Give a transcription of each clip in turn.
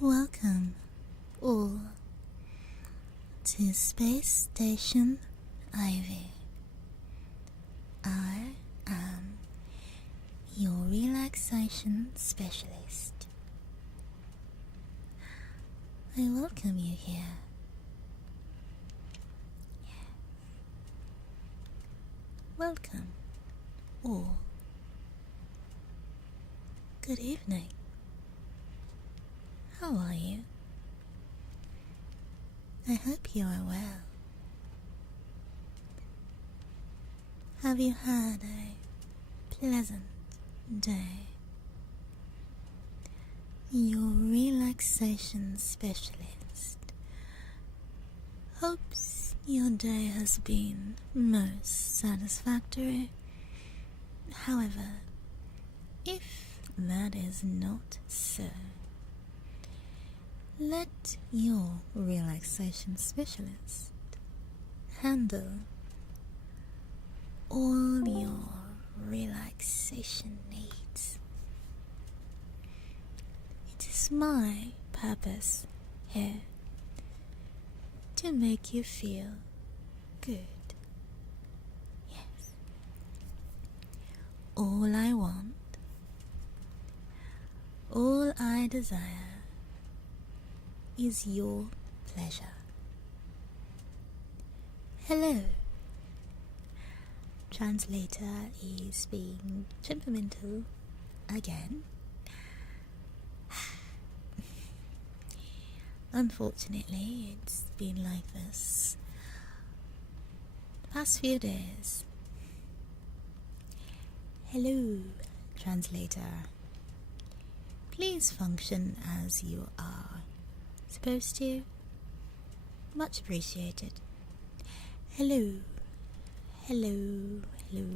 Welcome, all, to Space Station Aivee. I am your relaxation specialist. I welcome you here. Welcome, all. Good evening. How are you? I hope you are well. Have you had a pleasant day? Your relaxation specialist hopes your day has been most satisfactory. However, if that is not so, let your relaxation specialist handle all your relaxation needs. It is my purpose here to make you feel good. Yes. All I want, all I desire is your pleasure. Hello. Translator is being temperamental again. Unfortunately, it's been like this the past few days. Hello, translator. Please function as you are supposed to. Much appreciated. Hello. Hello. Hello.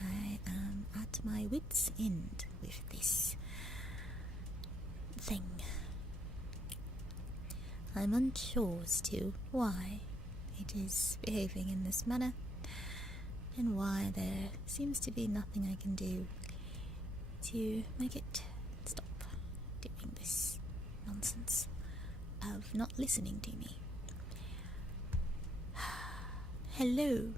I am at my wit's end with this thing. I'm unsure as to why it is behaving in this manner, and why there seems to be nothing I can do to make it stop doing this nonsense of not listening to me. Hello.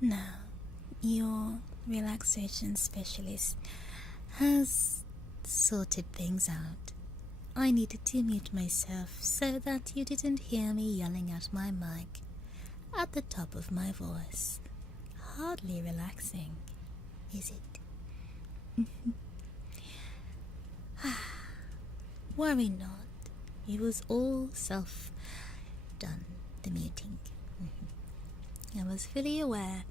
Now, your relaxation specialist has sorted things out. I needed to mute myself so that you didn't hear me yelling at my mic at the top of my voice. Hardly relaxing, is it? Worry not, it was all self-done, the muting. I was fully aware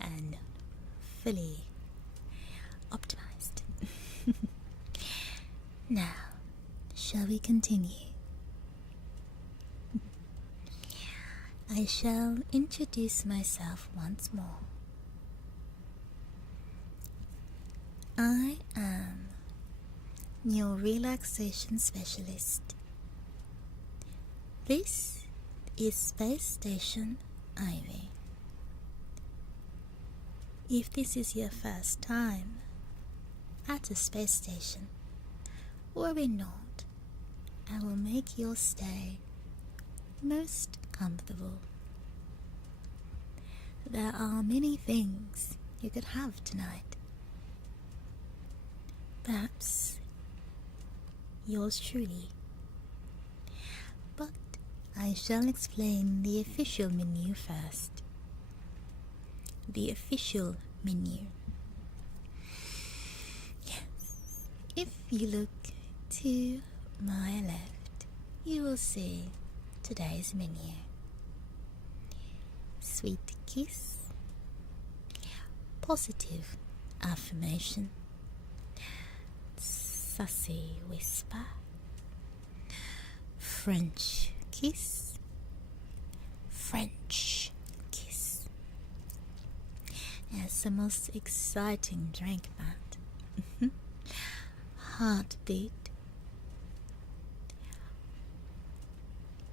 and fully optimized. Now, shall we continue? I shall introduce myself once more. I am your relaxation specialist. This is Space Station Aivee. If this is your first time at a space station, worry not, I will make your stay most comfortable. There are many things you could have tonight. Perhaps yours truly. But I shall explain the official menu first. The official menu. Yes. If you look to my left, you will see today's menu. Sweet kiss, positive affirmation, sussy whisper, French kiss, French kiss. It's the most exciting drink, Matt. Heartbeat,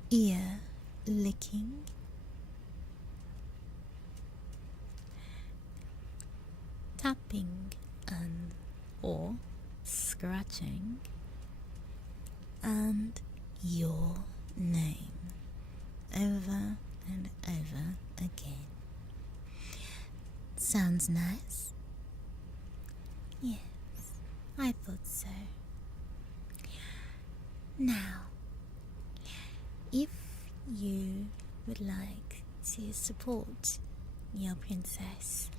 ear licking, tapping or scratching, and your name over and over again. Sounds nice? Yes, I thought so. Now, if you would like to support your princess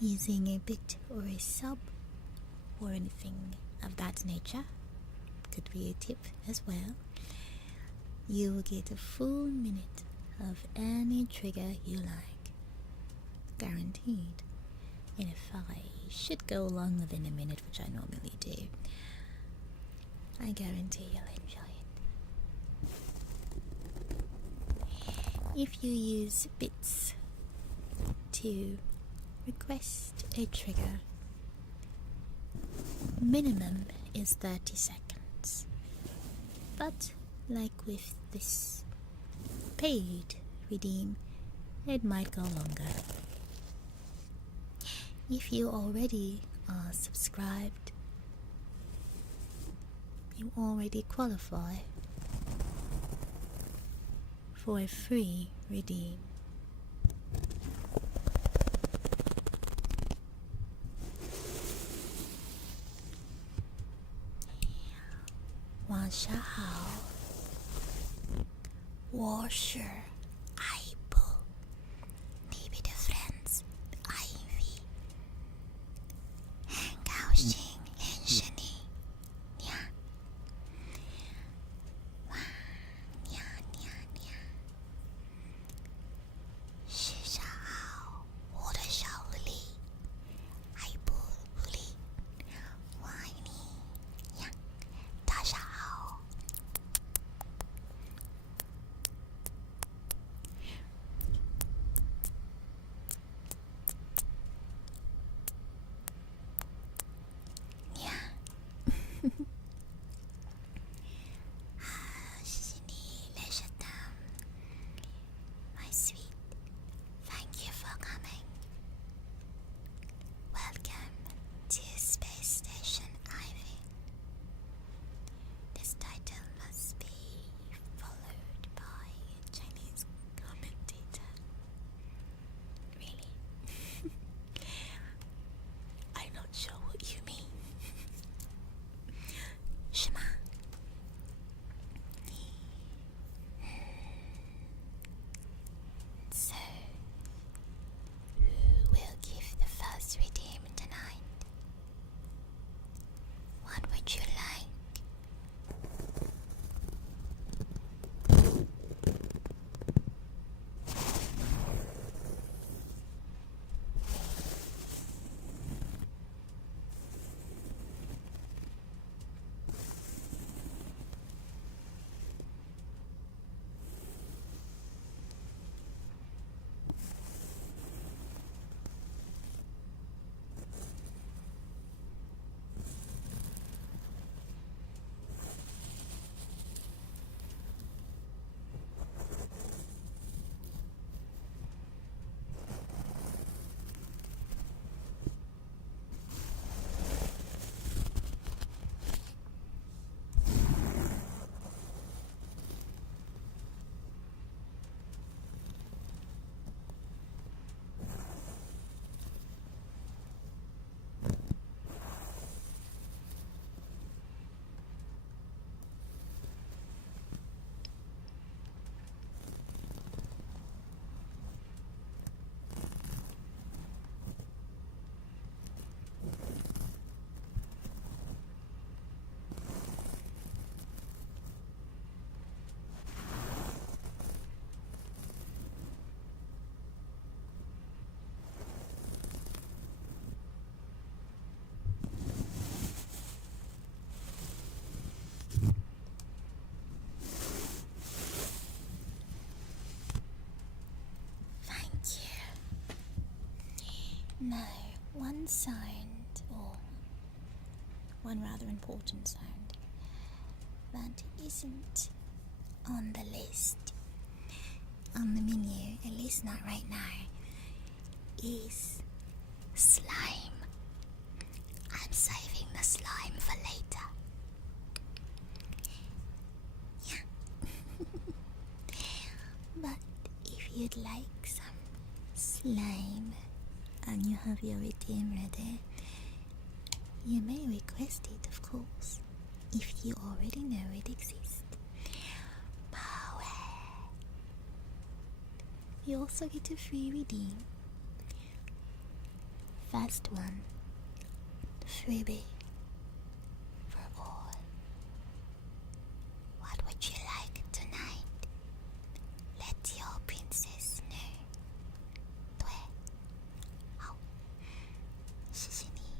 using a bit or a sub or anything of that nature, could be a tip as well, you will get a full minute of any trigger you like, guaranteed. And if I should go longer than a minute, which I normally do, I guarantee you'll enjoy it. If you use bits to request a trigger, minimum is 30 seconds. But like with this paid redeem, it might go longer. If you already are subscribed, you already qualify for a free redeem. Wan Sha Hao, Washer, Aibu, Nibiru friends, Aivee,很高兴认识你，娘，哇，娘娘娘，世上好，我的小狐狸，爱不狐狸，我爱你，娘，大家好。Now, one sound, or one rather important sound, that isn't on the list, on the menu, at least not right now, is slime. I'm saving the slime for later. Yeah. But if you'd like some slime and you have your redeem ready, you may request it, of course, if you already know it exists. Power. You also get a free redeem. First one, freebie for all. What would you like tonight? Let your princess know. Due. How? Shishini.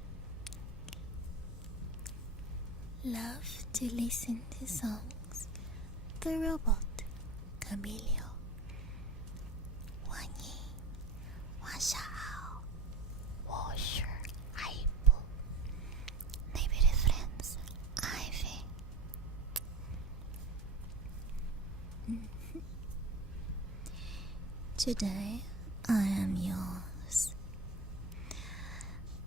Love to listen to songs. The robot, Camilio. Wanyi, Washao, Washer, Aibu. Nibiru friends, Aivee. Today, I am yours.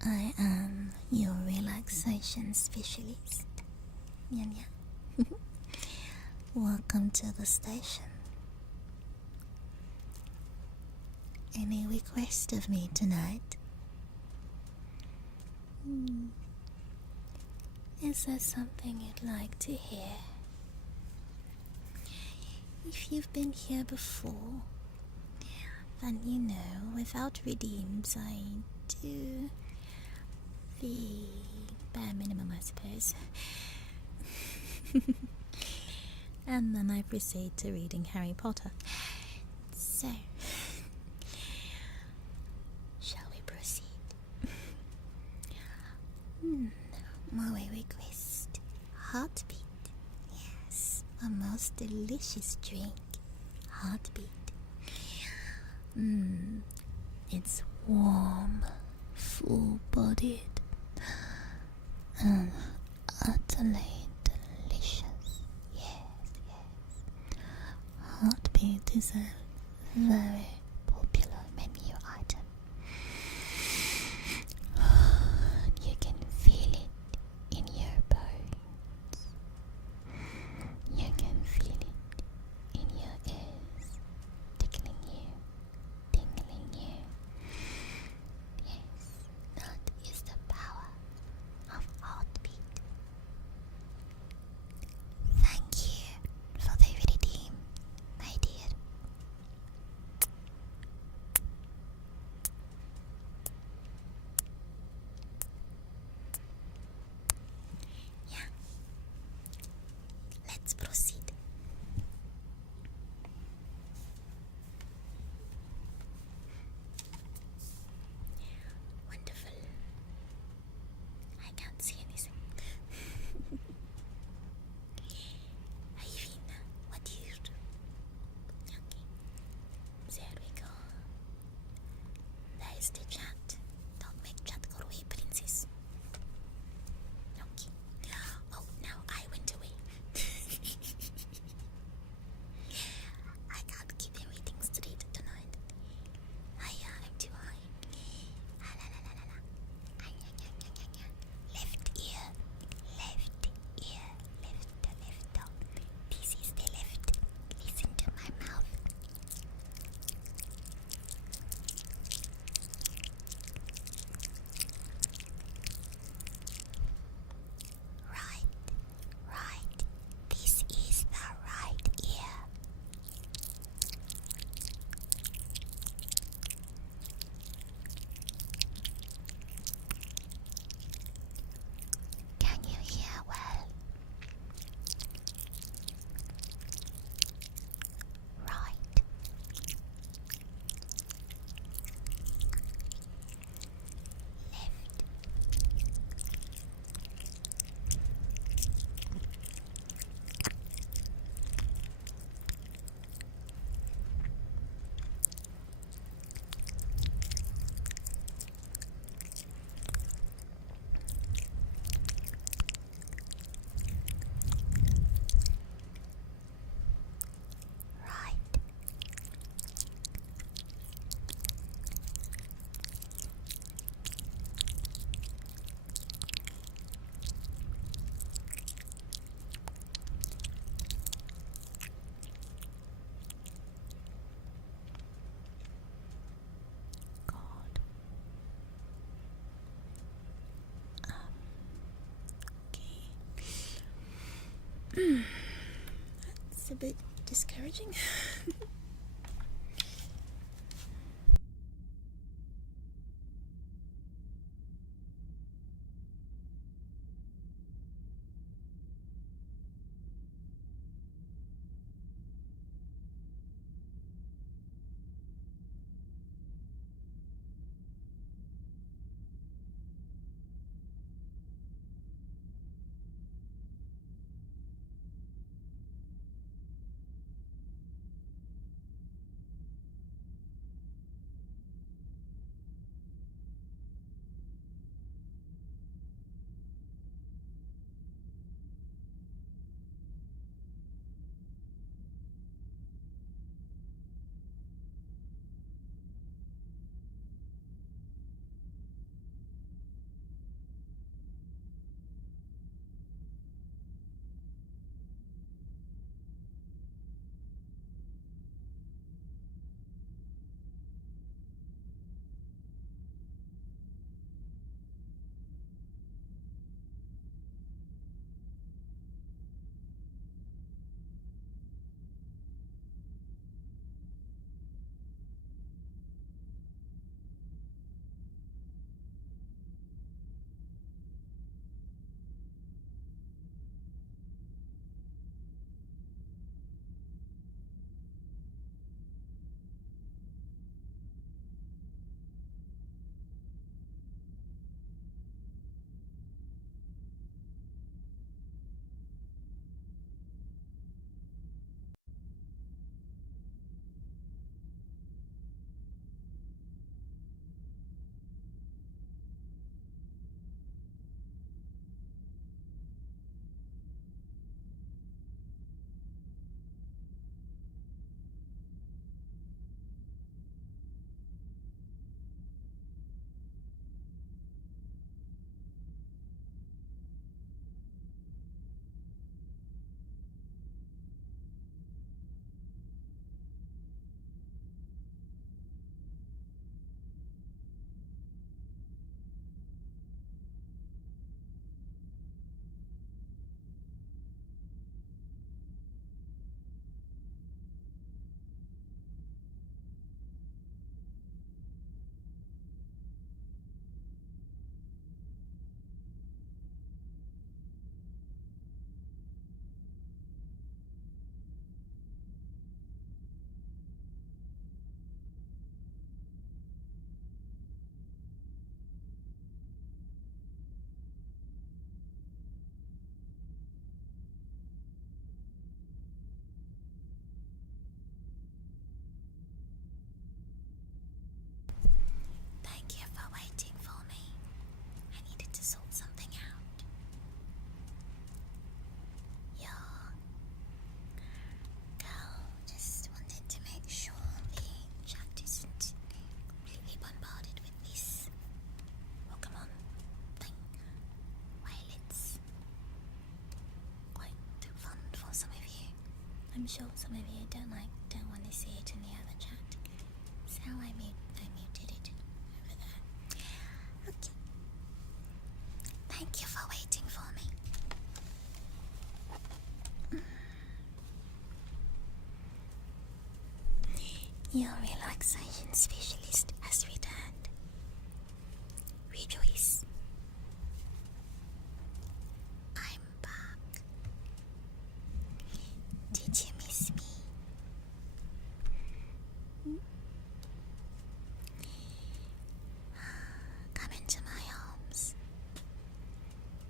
I am your relaxation specialist. Nya. Welcome to the station. Any request of me tonight? Is there something you'd like to hear? If you've been here before, then you know without redeems I do the bare minimum, I suppose. And then I proceed to reading Harry Potter. So, shall we proceed? My request. Heartbeat. Yes, a most delicious drink. Heartbeat. It's warm, full-bodied, and utterly delicious. Yes. Heartbeat is a very popular menu item. You can feel it in your bones. You can feel it in your ears, tickling you, tingling you. Yes, that is the power of heartbeat. Thank you for the redeem, my dear. That's a bit discouraging. I'm sure some of you don't want to see it in the other chat, so I muted it over there. Okay. Thank you for waiting for me. Your relaxation specialist has returned. Rejoice. I'm back. Did you miss me? Come into my arms.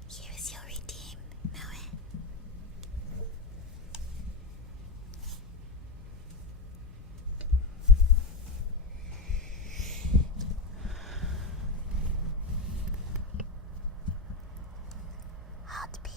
Here is your redeem, Noe. Heartbeat.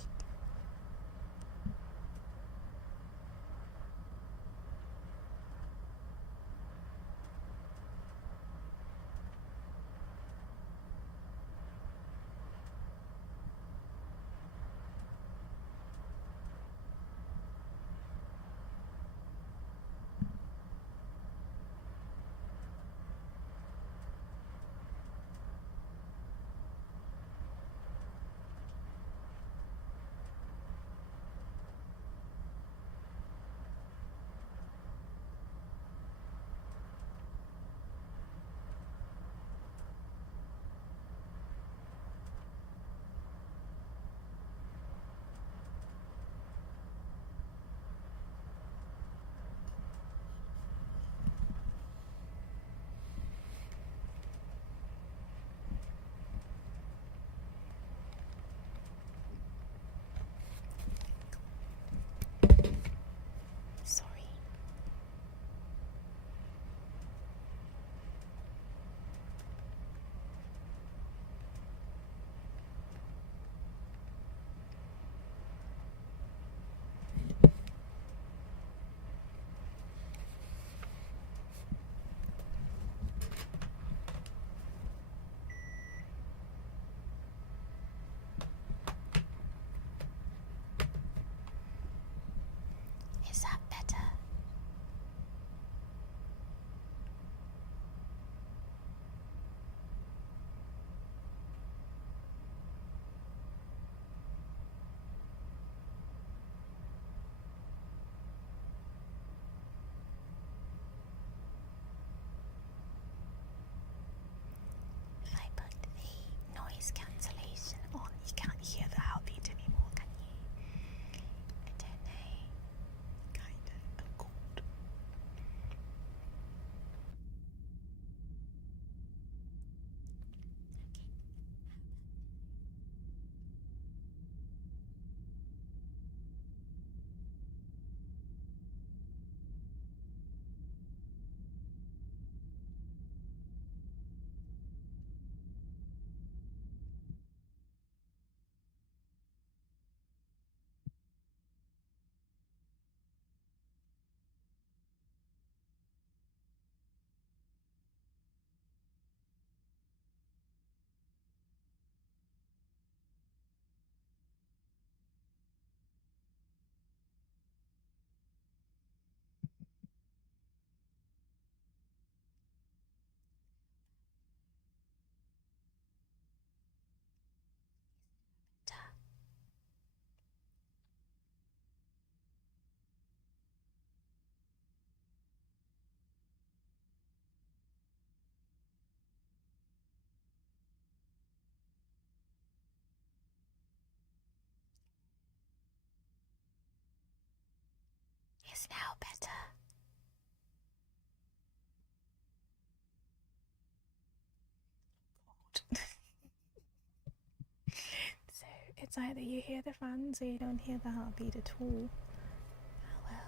It's either you hear the fans or you don't hear the heartbeat at all. Oh well,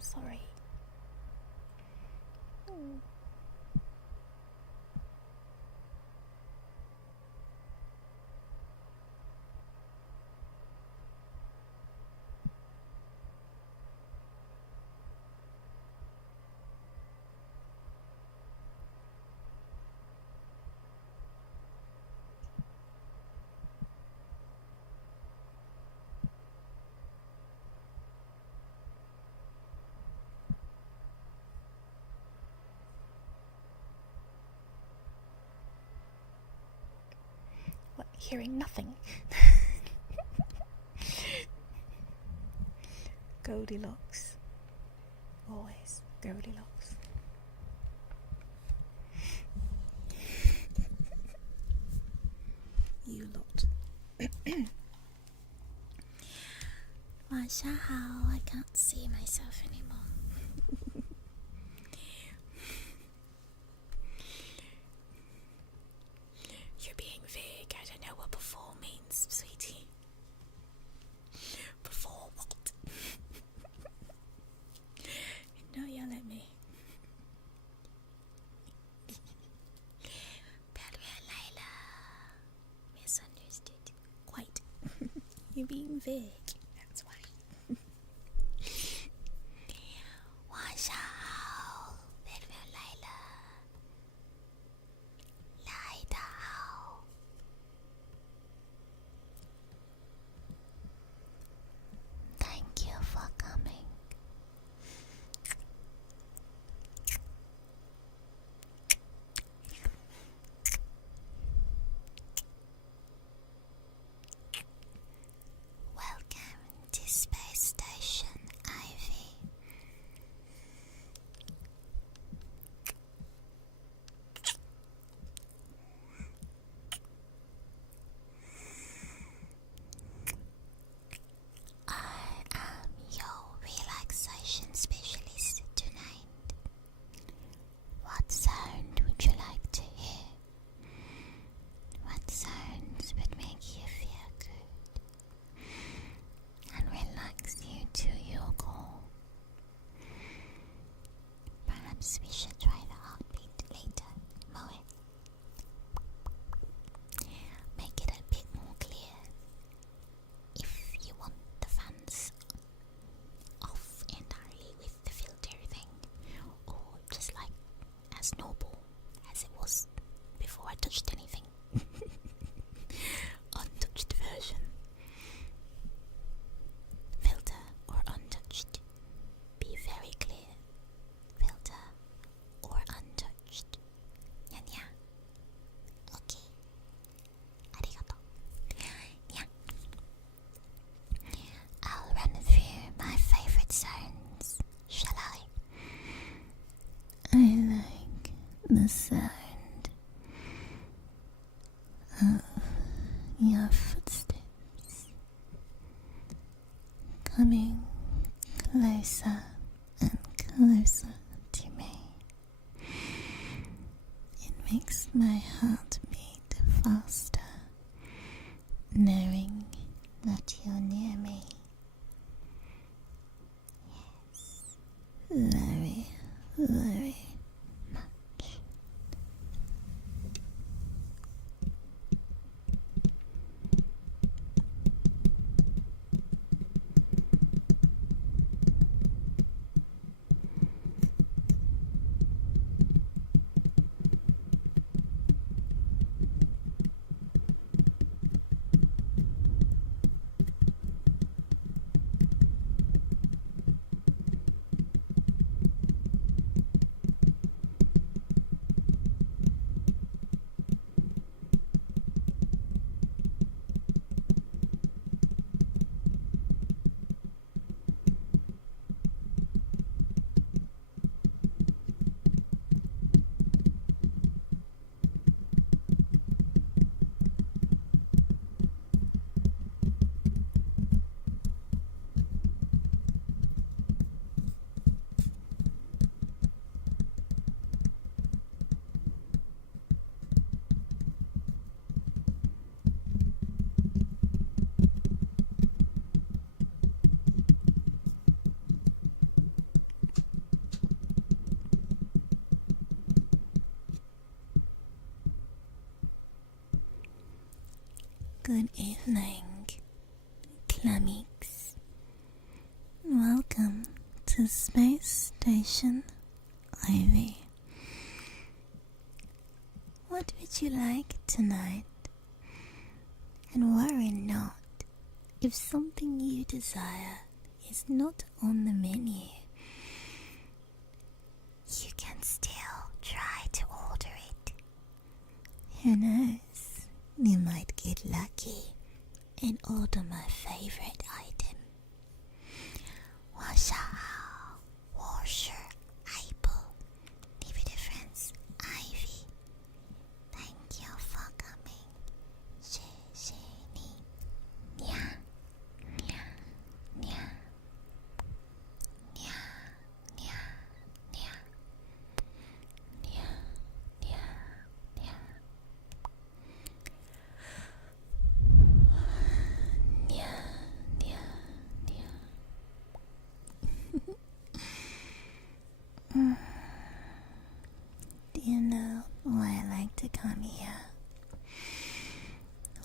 sorry. What, hearing nothing? Goldilocks. Always Goldilocks. You lot. How I can't see myself anymore. You're being vague. I don't know what before means, sweetie. Before what? Don't yell at me. Layla. Misunderstood. Quite. You're being vague. That's why. Thank you for coming. Welcome to Space Station, Aivee. I am your relaxation specialist tonight. What sound would you like to hear? What sounds would make you feel good and relax you to your core? Perhaps we should try the heartbeat later, Moe. Make it a bit more clear. If you want the fans off entirely with the filter thing, or just like as normal as it was before I touched anything. Untouched version. Filter or untouched. Be very clear. Filter or untouched. Nya. Okay. Arigato. Nya. I'll run through my favorite sounds, shall I? I like the sound of your footsteps coming closer and closer to me. It makes my heart beat faster, knowing that you're near me. Yes, very, very much. Good evening, Clamix. Welcome to Space Station Aivee. What would you like tonight? And worry not if something you desire is not on the menu. You can still try to order it. Who knows, you might get lucky and order my favorite item. Washer, Apple, Nibiru friends, Aivee. Thank you for coming. Nya, nya, nya, nya, nya, nya, nya, nya, nya. Nya, nya, nya. Do you know why I like to come here?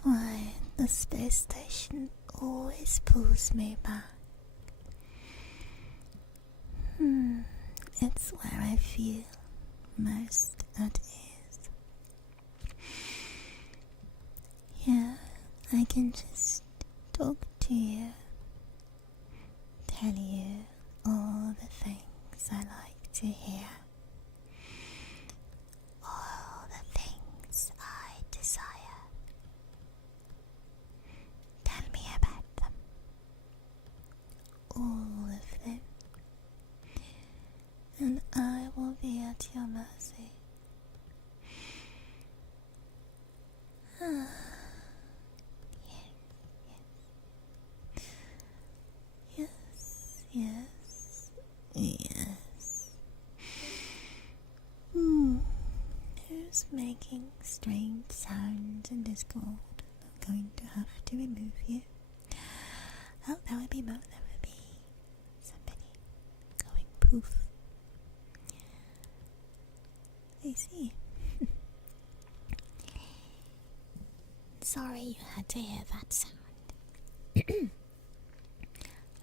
Why the space station always pulls me back? It's where I feel most at ease. Here I can just talk to you, tell you all the things I like to hear, all the things I desire. Tell me about them, all of them, and I will be at your mercy. Yes. Who's making strange sounds in Discord? I'm going to have to remove you. Oh, that would be somebody going poof. I see. Sorry you had to hear that sound.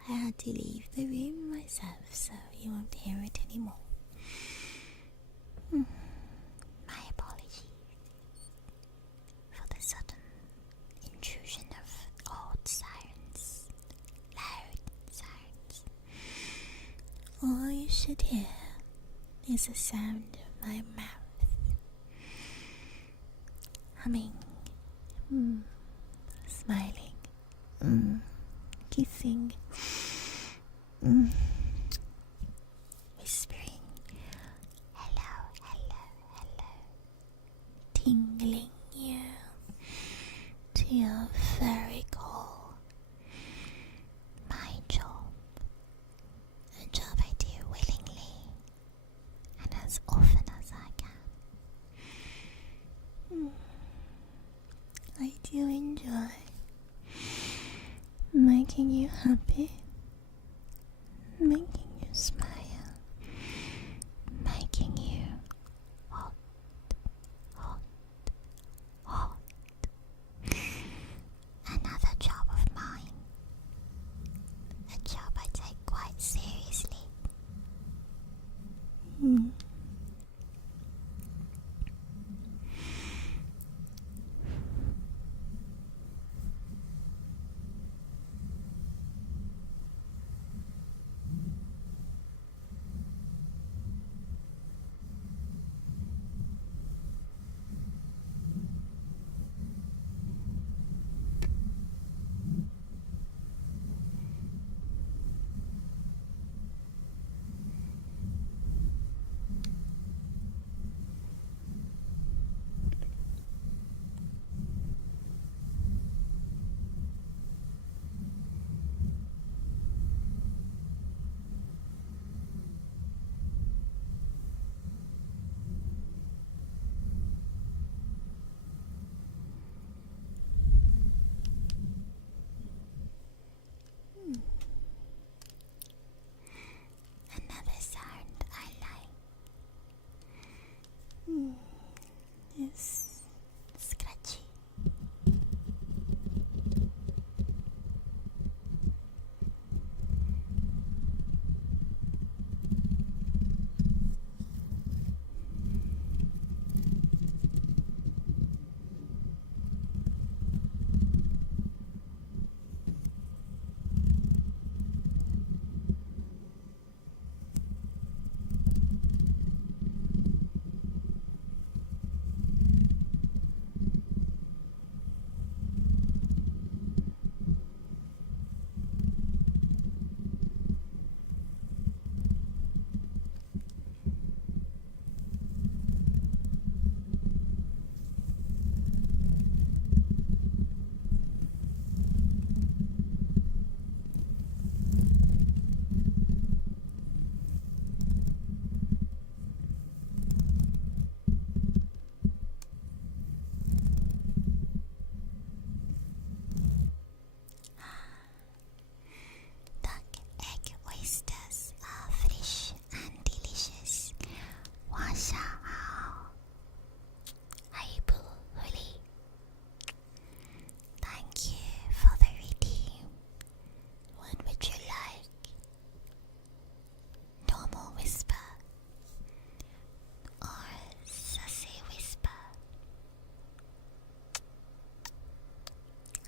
I had to leave the room myself, so you won't hear it anymore. My apologies for the sudden intrusion of odd sounds, loud sounds. All you should hear is the sound of my mouth humming, smiling, kissing, whispering, hello, hello, hello, tingling you to your very core. My job, a job I do willingly and as often as I can. I do enjoy making you happy, making you smile, making you hot, hot,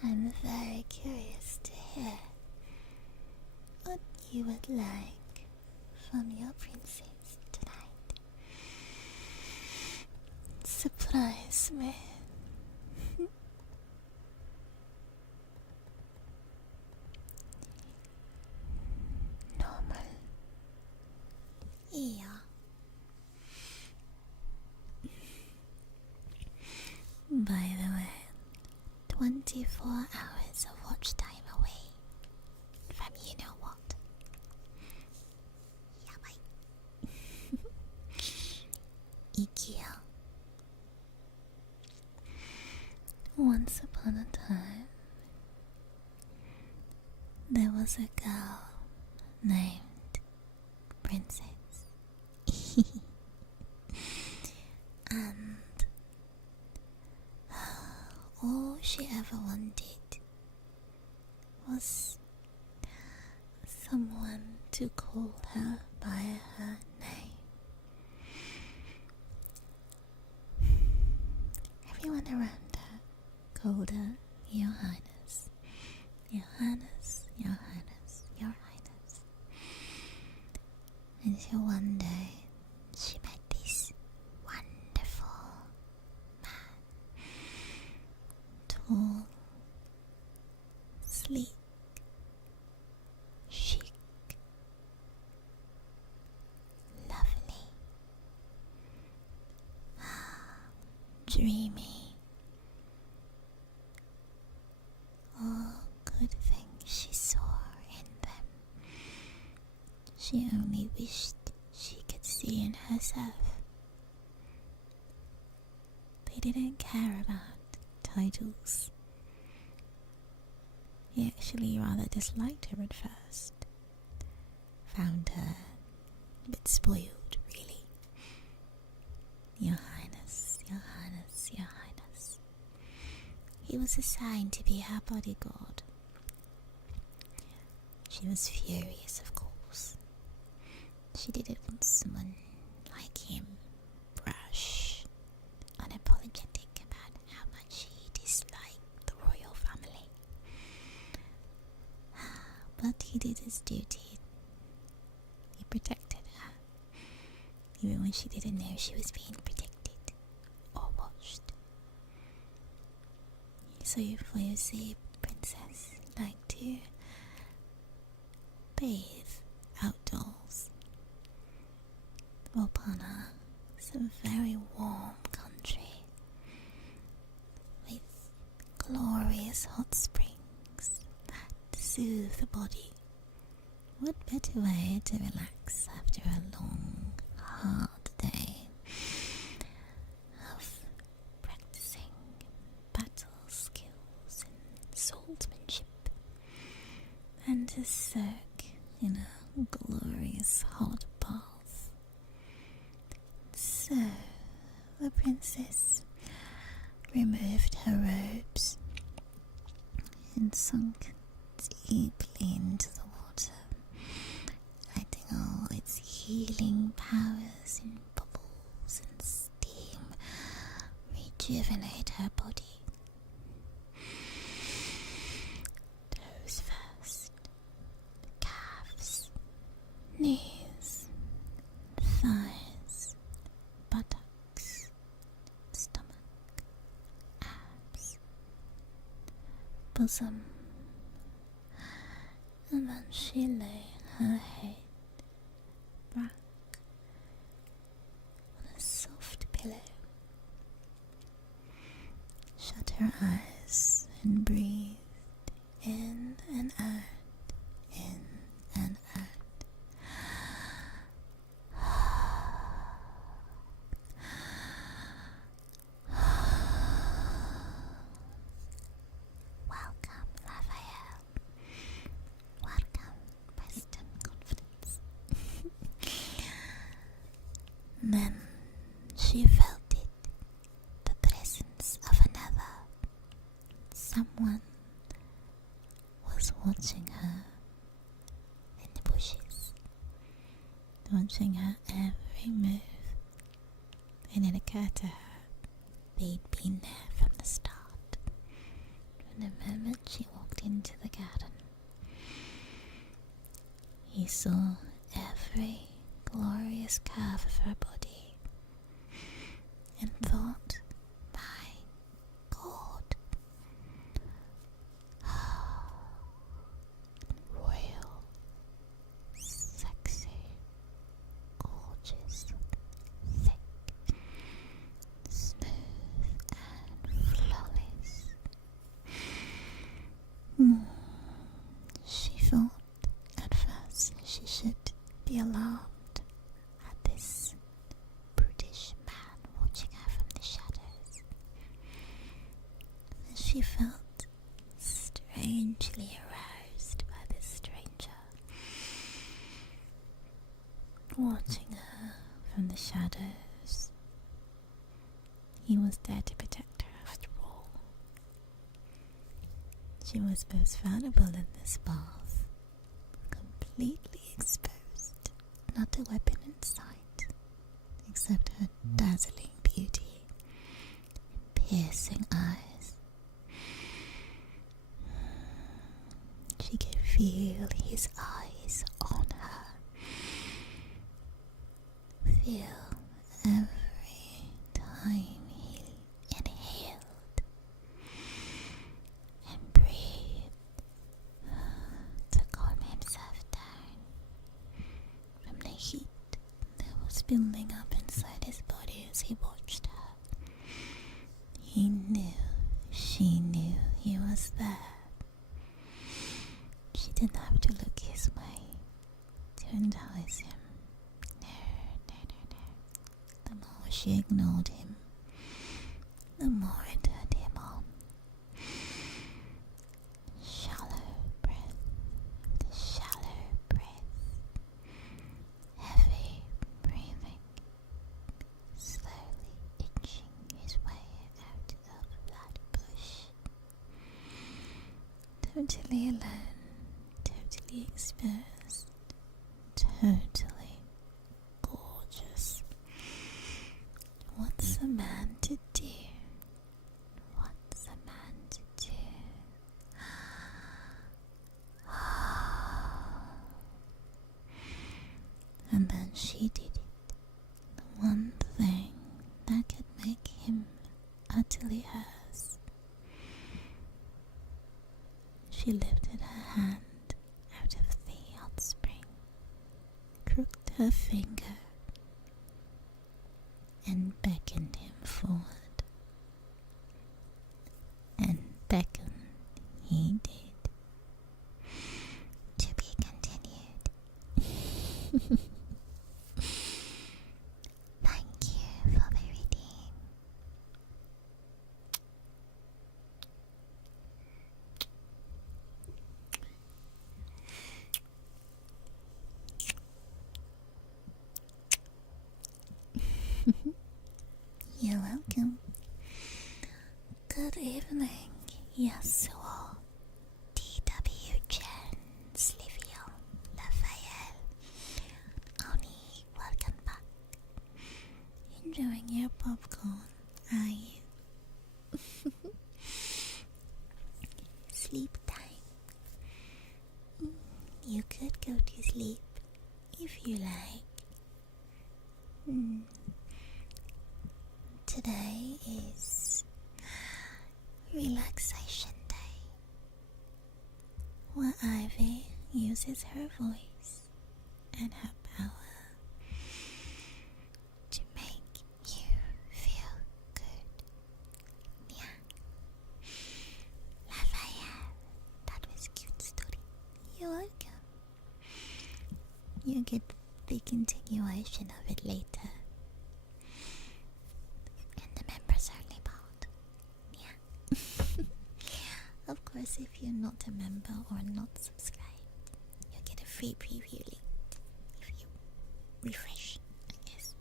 I'm very curious to hear what you would like from your princess tonight. Surprise me. Normal. Yeah. By the way, 24 hours of watch time away from you know what. Yeah, bye. Ikea. Once upon a time, there was a girl named Princess. And all she ever wanted was someone to call her by her name. Everyone around her called her Your Highness, Your Highness, Your Highness, Your Highness. Until one day she met this wonderful man. Tall, sleek, chic, lovely, dreamy. All good things she saw in them. She only wished she could see in herself. They didn't care about titles. He actually rather disliked her at first. Found her a bit spoiled, really. Your Highness, Your Highness, Your Highness. He was assigned to be her bodyguard. She was furious, of course. She didn't want someone like him, brash, unapologetic about how much he disliked the royal family. But he did his duty. He protected her, even when she didn't know she was being protected or watched. So for you see, Princess liked to bathe outdoors. Valpana is a very warm country with glorious hot springs that soothe the body. What better way to relax after a long, hard day of practicing battle skills and swordsmanship than to soak in a glorious hot bath? So the princess removed her robes and sunk deeply into the water, letting all its healing powers in bubbles and steam rejuvenate her body. Toes first, calves, knees, thighs, buttocks, stomach, abs, bosom, and then she lay her head back on a soft pillow, shut her eyes and breathed in and out, in and out. Welcome, Raphael. Welcome, Western confidence. Then she felt it, the presence of another. Someone was watching her in the bushes, watching her every move, and it occurred to her they'd been there from the start, And the moment she walked into the garden, he saw every glorious curve of her body and thought, my God, royal, sexy, gorgeous, thick, smooth and flawless. She thought at first she should be alarmed at this brutish man watching her from the shadows. She felt strangely aroused by this stranger watching her from the shadows. He was there to protect her after all. She was most valuable in this bath, completely exposed, not a weapon in sight, except her dazzling beauty and piercing eyes. She could feel his eyes on her, feel every time he inhaled and breathed to calm himself down from the heat that was building up inside his body as he watched her. He knew, she knew he was there. She didn't have to look his way to entice him. No. The more she ignored him, the more it turned him on. Shallow breath, heavy breathing, slowly inching his way out of that bush. Totally alone, totally exposed, totally gorgeous. What's a man to do? What's a man to do? And then she did it. The one thing that could make him utterly hers. She lifted her hand out of the hot spring, crooked her finger, and beckoned him forward. And beckon he did. To be continued. Thank you for the redeem. You're welcome. Good evening, Yasuo, DW Jen, Slivio, Raphael, Oni, welcome back. Enjoying your popcorn, are you? Sleep time. You could go to sleep if you like. Today is relaxation day, where Aivee uses her voice and her power to make you feel good. Yeah. Raphael, that was a cute story. You're welcome. You get the continuation of it later. Only part. Yeah. Of course, if you're not a member or not subscribed, you'll get a free preview link if you refresh, I guess.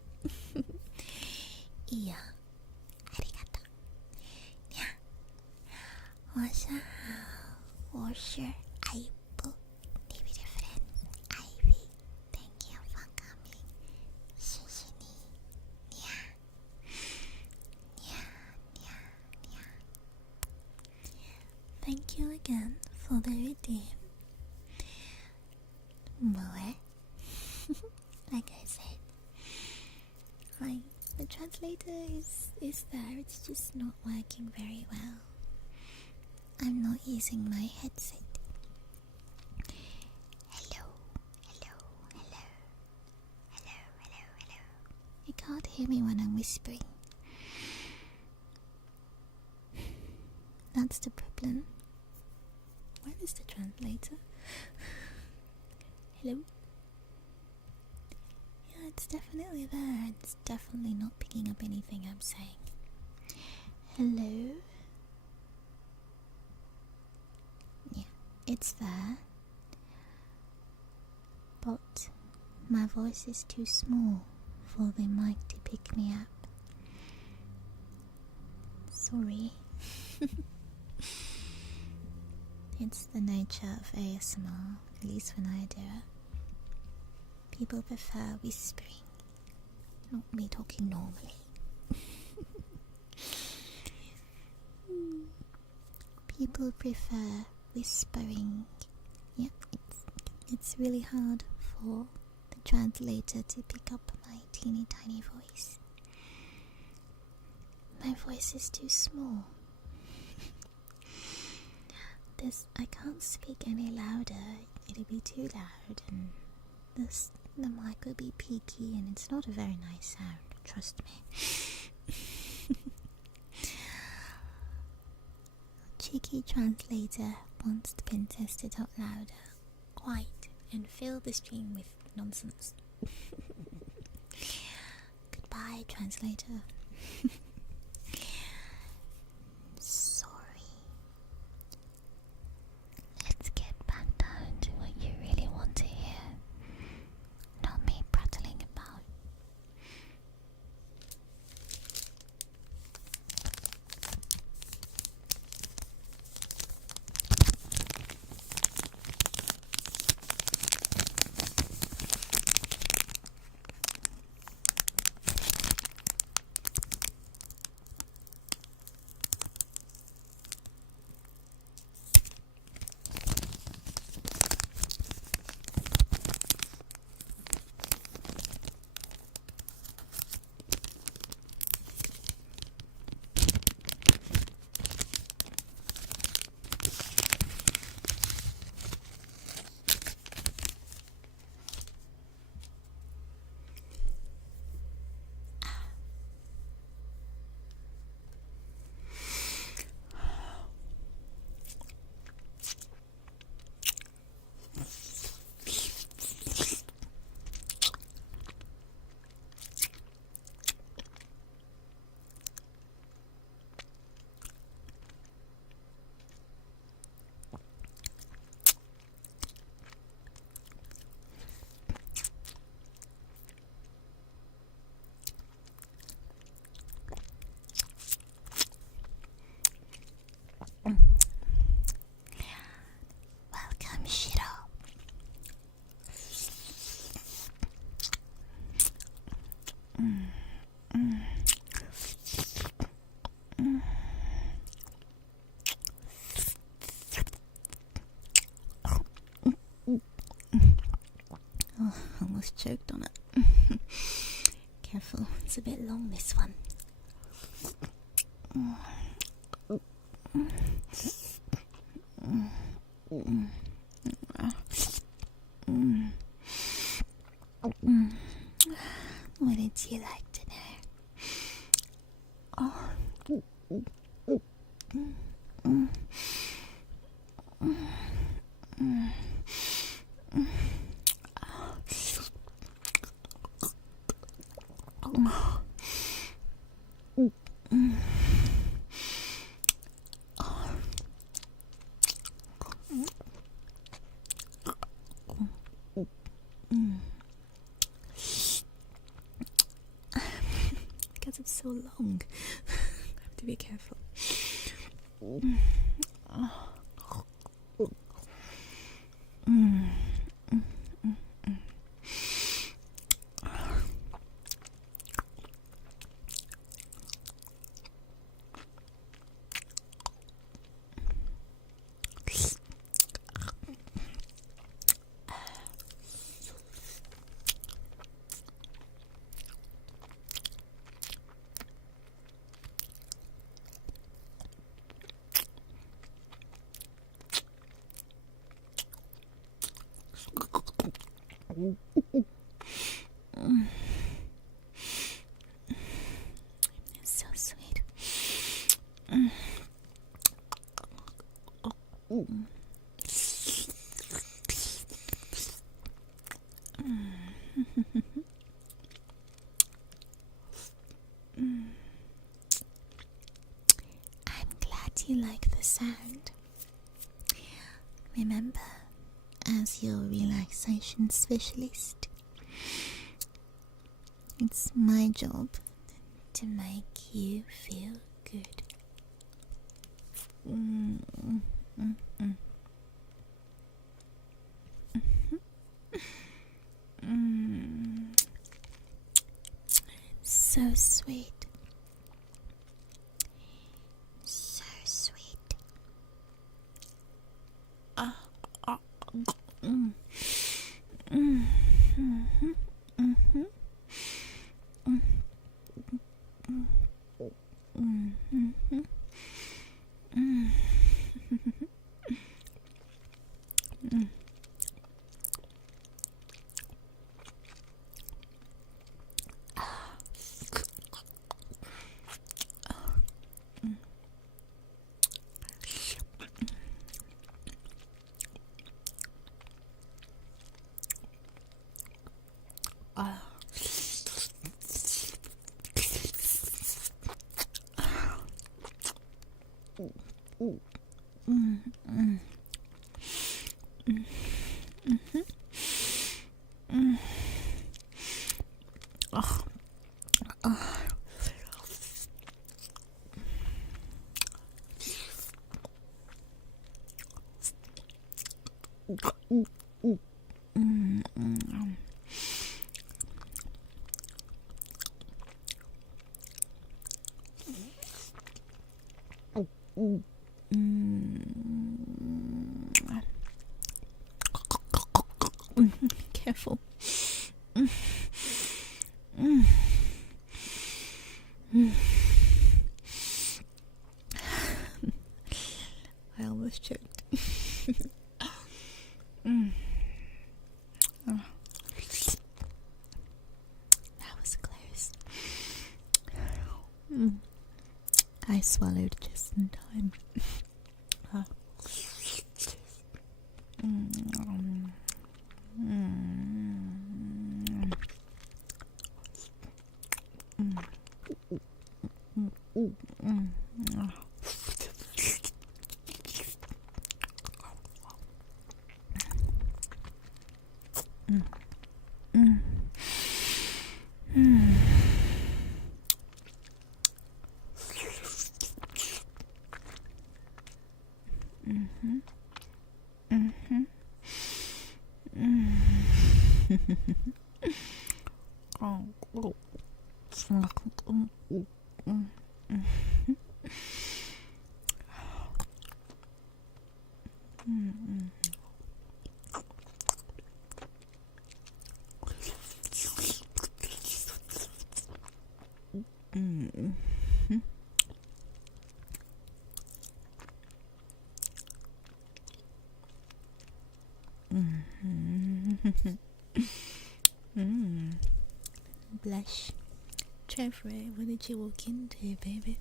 Yeah. Arigato. Yeah. 我是 Aibu Nibiru friends Aivee. Thank you for coming. 谢谢你。Thank you again for the redeem. More. Like I said, the translator is there, it's just not working very well. I'm not using my headset. Hello. You can't hear me when I'm whispering. That's the problem. Where is the translator? Hello? Yeah, it's definitely there. It's definitely not picking up anything I'm saying. Hello? Yeah, it's there. But my voice is too small for the mic to pick me up. Sorry. It's the nature of ASMR, at least when I do it. People prefer whispering, not me talking normally. People prefer whispering. Yep, it's really hard for the translator to pick up my teeny tiny voice. My voice is too small. I can't speak any louder. It'll be too loud, and the mic will be peaky, and it's not a very nice sound. Trust me. Cheeky translator wants the princess to talk louder, quiet, and fill the stream with nonsense. Goodbye, translator. Sorry. Let's get back down to what you really want to hear. Not me prattling about. Welcome, Shiro. Oh, almost choked on it. Careful, it's a bit long, this one. What did you like to know? Because it's so long, I have to be careful. I'm glad you like the sound. Remember, as your relaxation specialist, it's my job to make you feel good. So sweet. So sweet. Careful. I almost choked. That was close. I swallowed just in time. Blush. Jeffrey, what did you walk into, baby?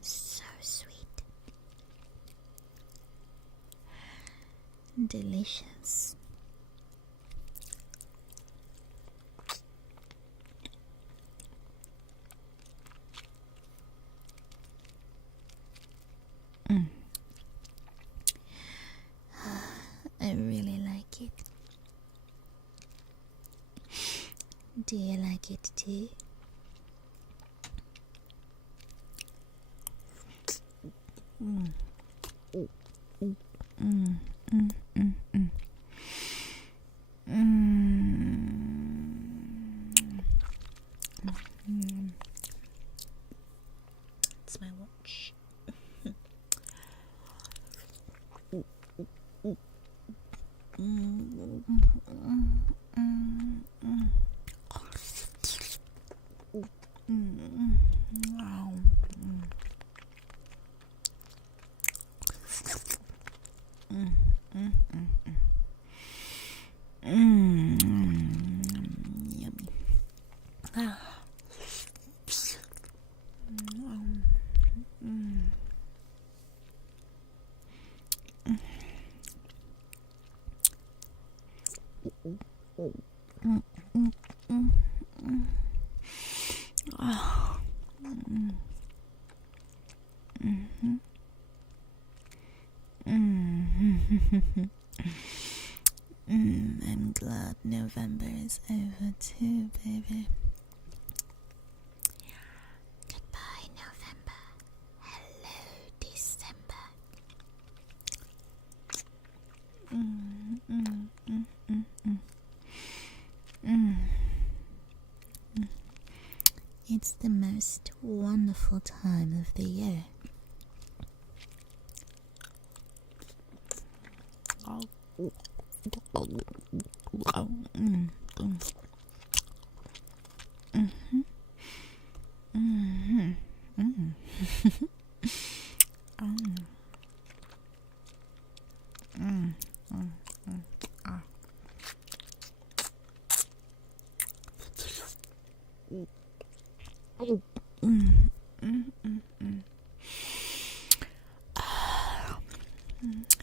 So sweet. Delicious. I really like it. Do you like it too? It's my watch. I'm glad November is over too, baby. Goodbye, November. Hello, December. It's the most wonderful time of the year.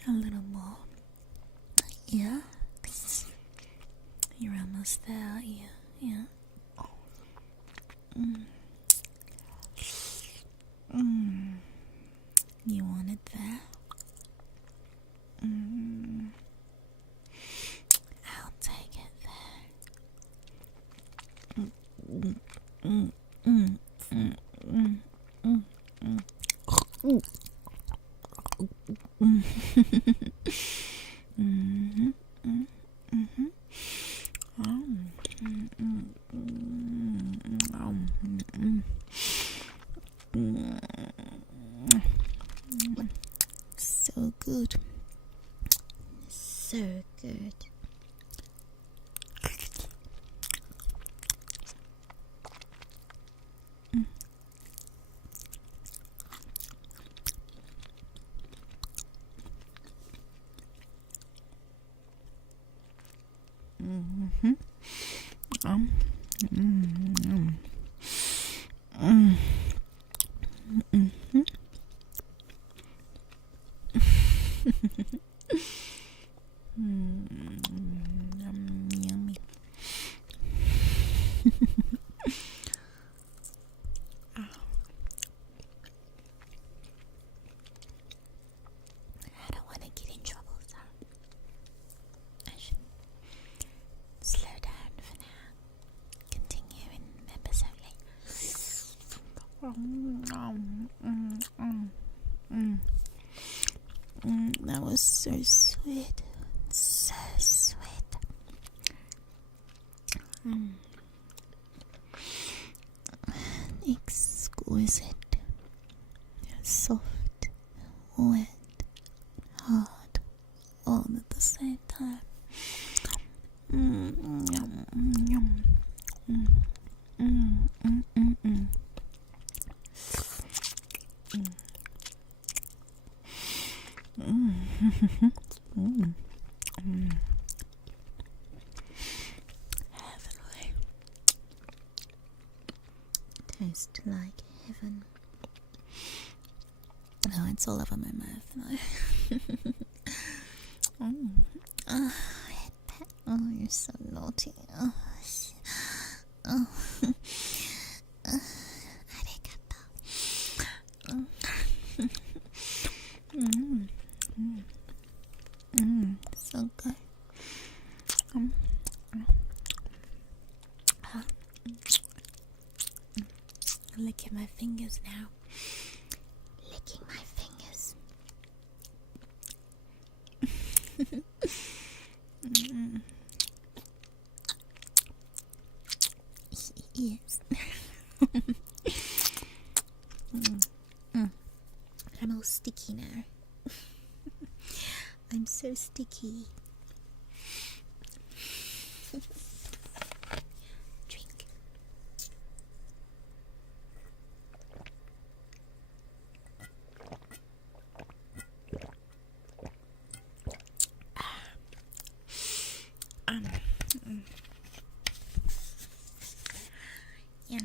A little more. Yeah. You're almost there, aren't you? Yeah. You want it there? I'll take it So good. So good. Yummy. I don't want to get in trouble, so I should slow down for now. Continue in members only. That was so sweet. So sweet. Exquisite. Soft. Wet. Hard. All at the same time. Heavenly. Tastes like heaven. Oh, it's all over my mouth though. Oh, you're so naughty. Arigato. So good. Licking my fingers now. Licking my fingers. Yes. I'm all sticky now. I'm so sticky. Drink. Yeah.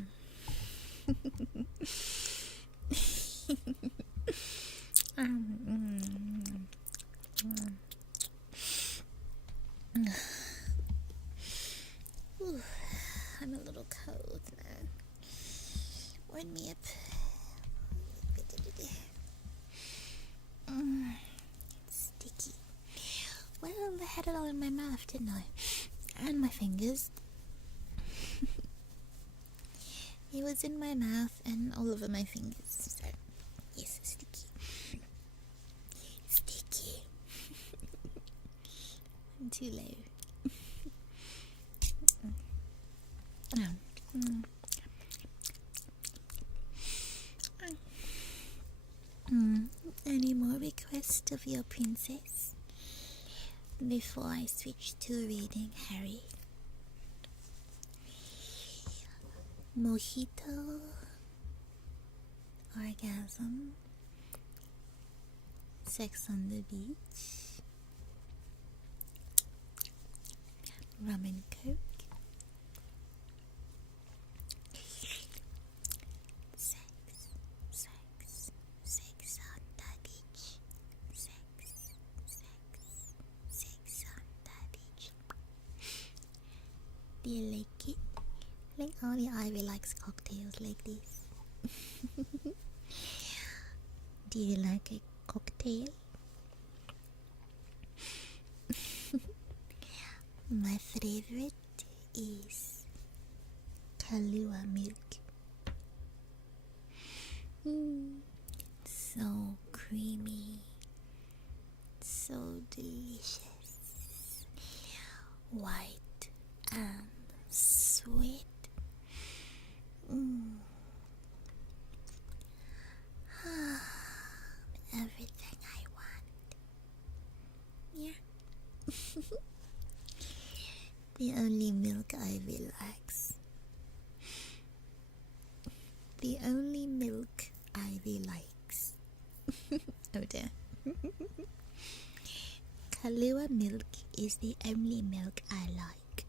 had it all in my mouth, didn't I? And my fingers. It was in my mouth and all over my fingers. So, yes, sticky. Sticky. I'm too low. Any more requests of your princess before I switch to reading Harry? Mojito, orgasm, sex on the beach, rum and coke, sex on the beach, sex on the beach. Do you like it? I think only Aivee likes cocktails like this. Do you like a cocktail? My favorite is Kahlua milk. So creamy, so delicious, white and sweet. Everything I want. Yeah. The only milk Aivee likes. The only milk Aivee likes. Oh dear. Kahlua milk is the only milk I like.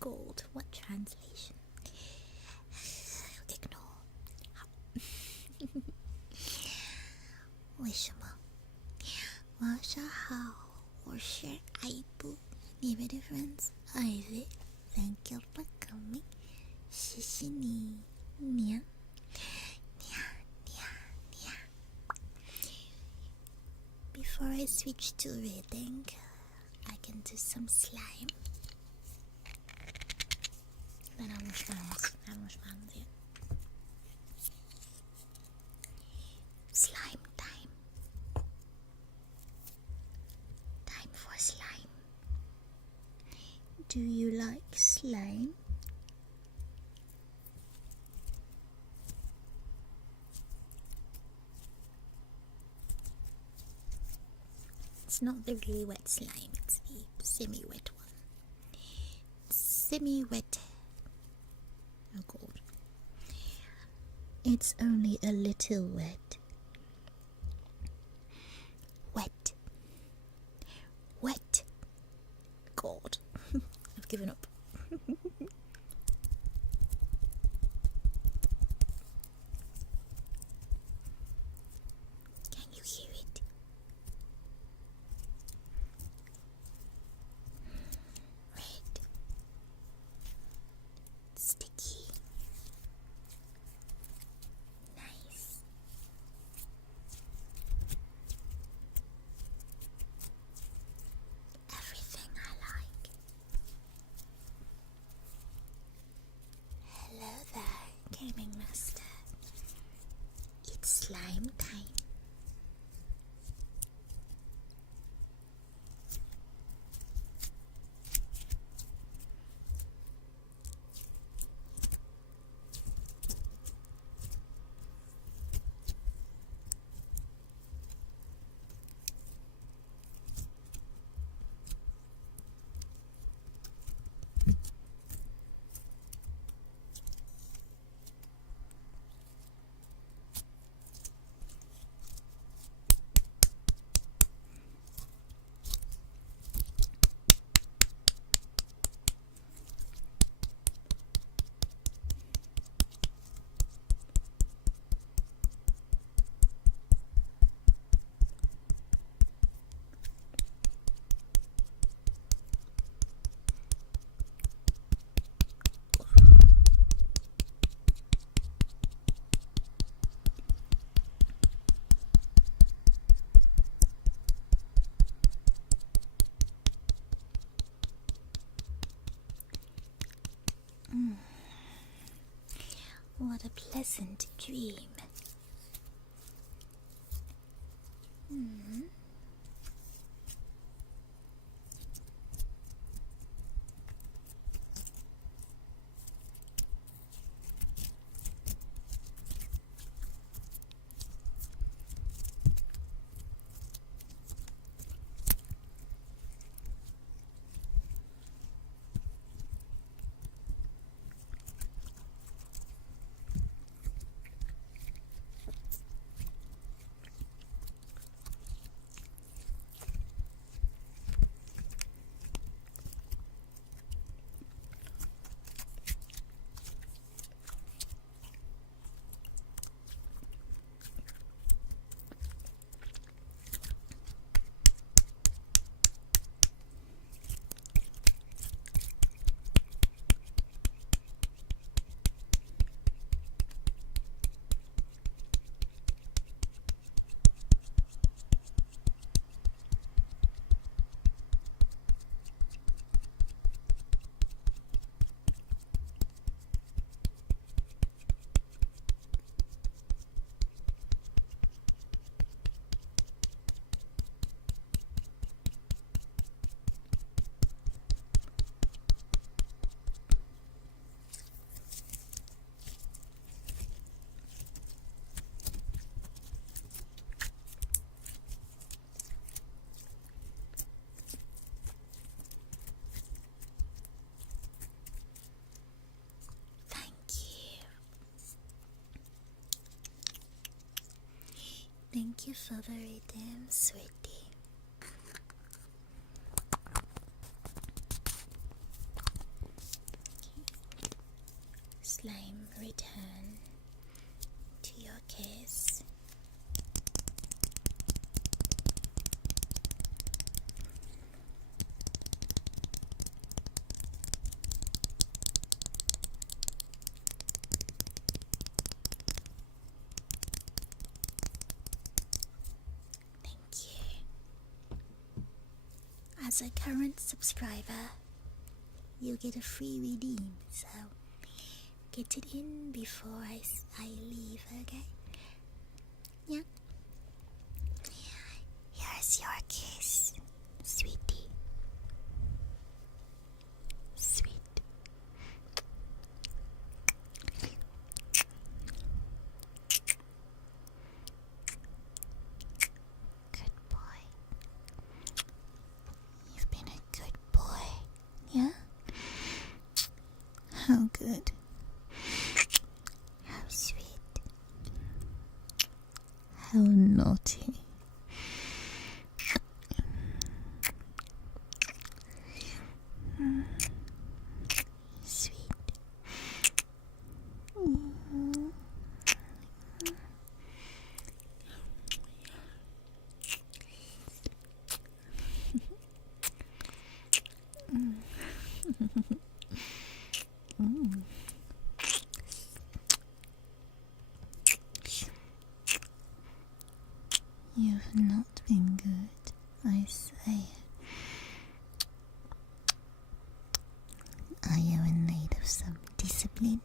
Gold. What translation? Ignore. 为什么晚上好，我是艾布，你们的 friends Aivee. Thank you for coming. 谢谢你，娘。Before I switch to reading, I can do some slime. Then I wash my hands yet. Slime time. Time for slime. Do you like slime? It's not the really wet slime, it's the semi-wet one. Semi-wet. Oh god. It's only a little wet. Wet. Wet. God. I've given up. Can you hear it? Red. Sticky. Nice. Everything I like. Hello there, gaming master. It's slime time. What a pleasant dream. Thank you for the redeem, sweetie. Slime, return to your case. As a current subscriber, you'll get a free redeem, so get it in before I leave, okay? Yeah. Here's your kiss, sweetie. Sweet. Good boy. You've been a good boy, yeah? How good. How sweet. How naughty. Sweet. You've not been good, I say. Are you in need of some discipline?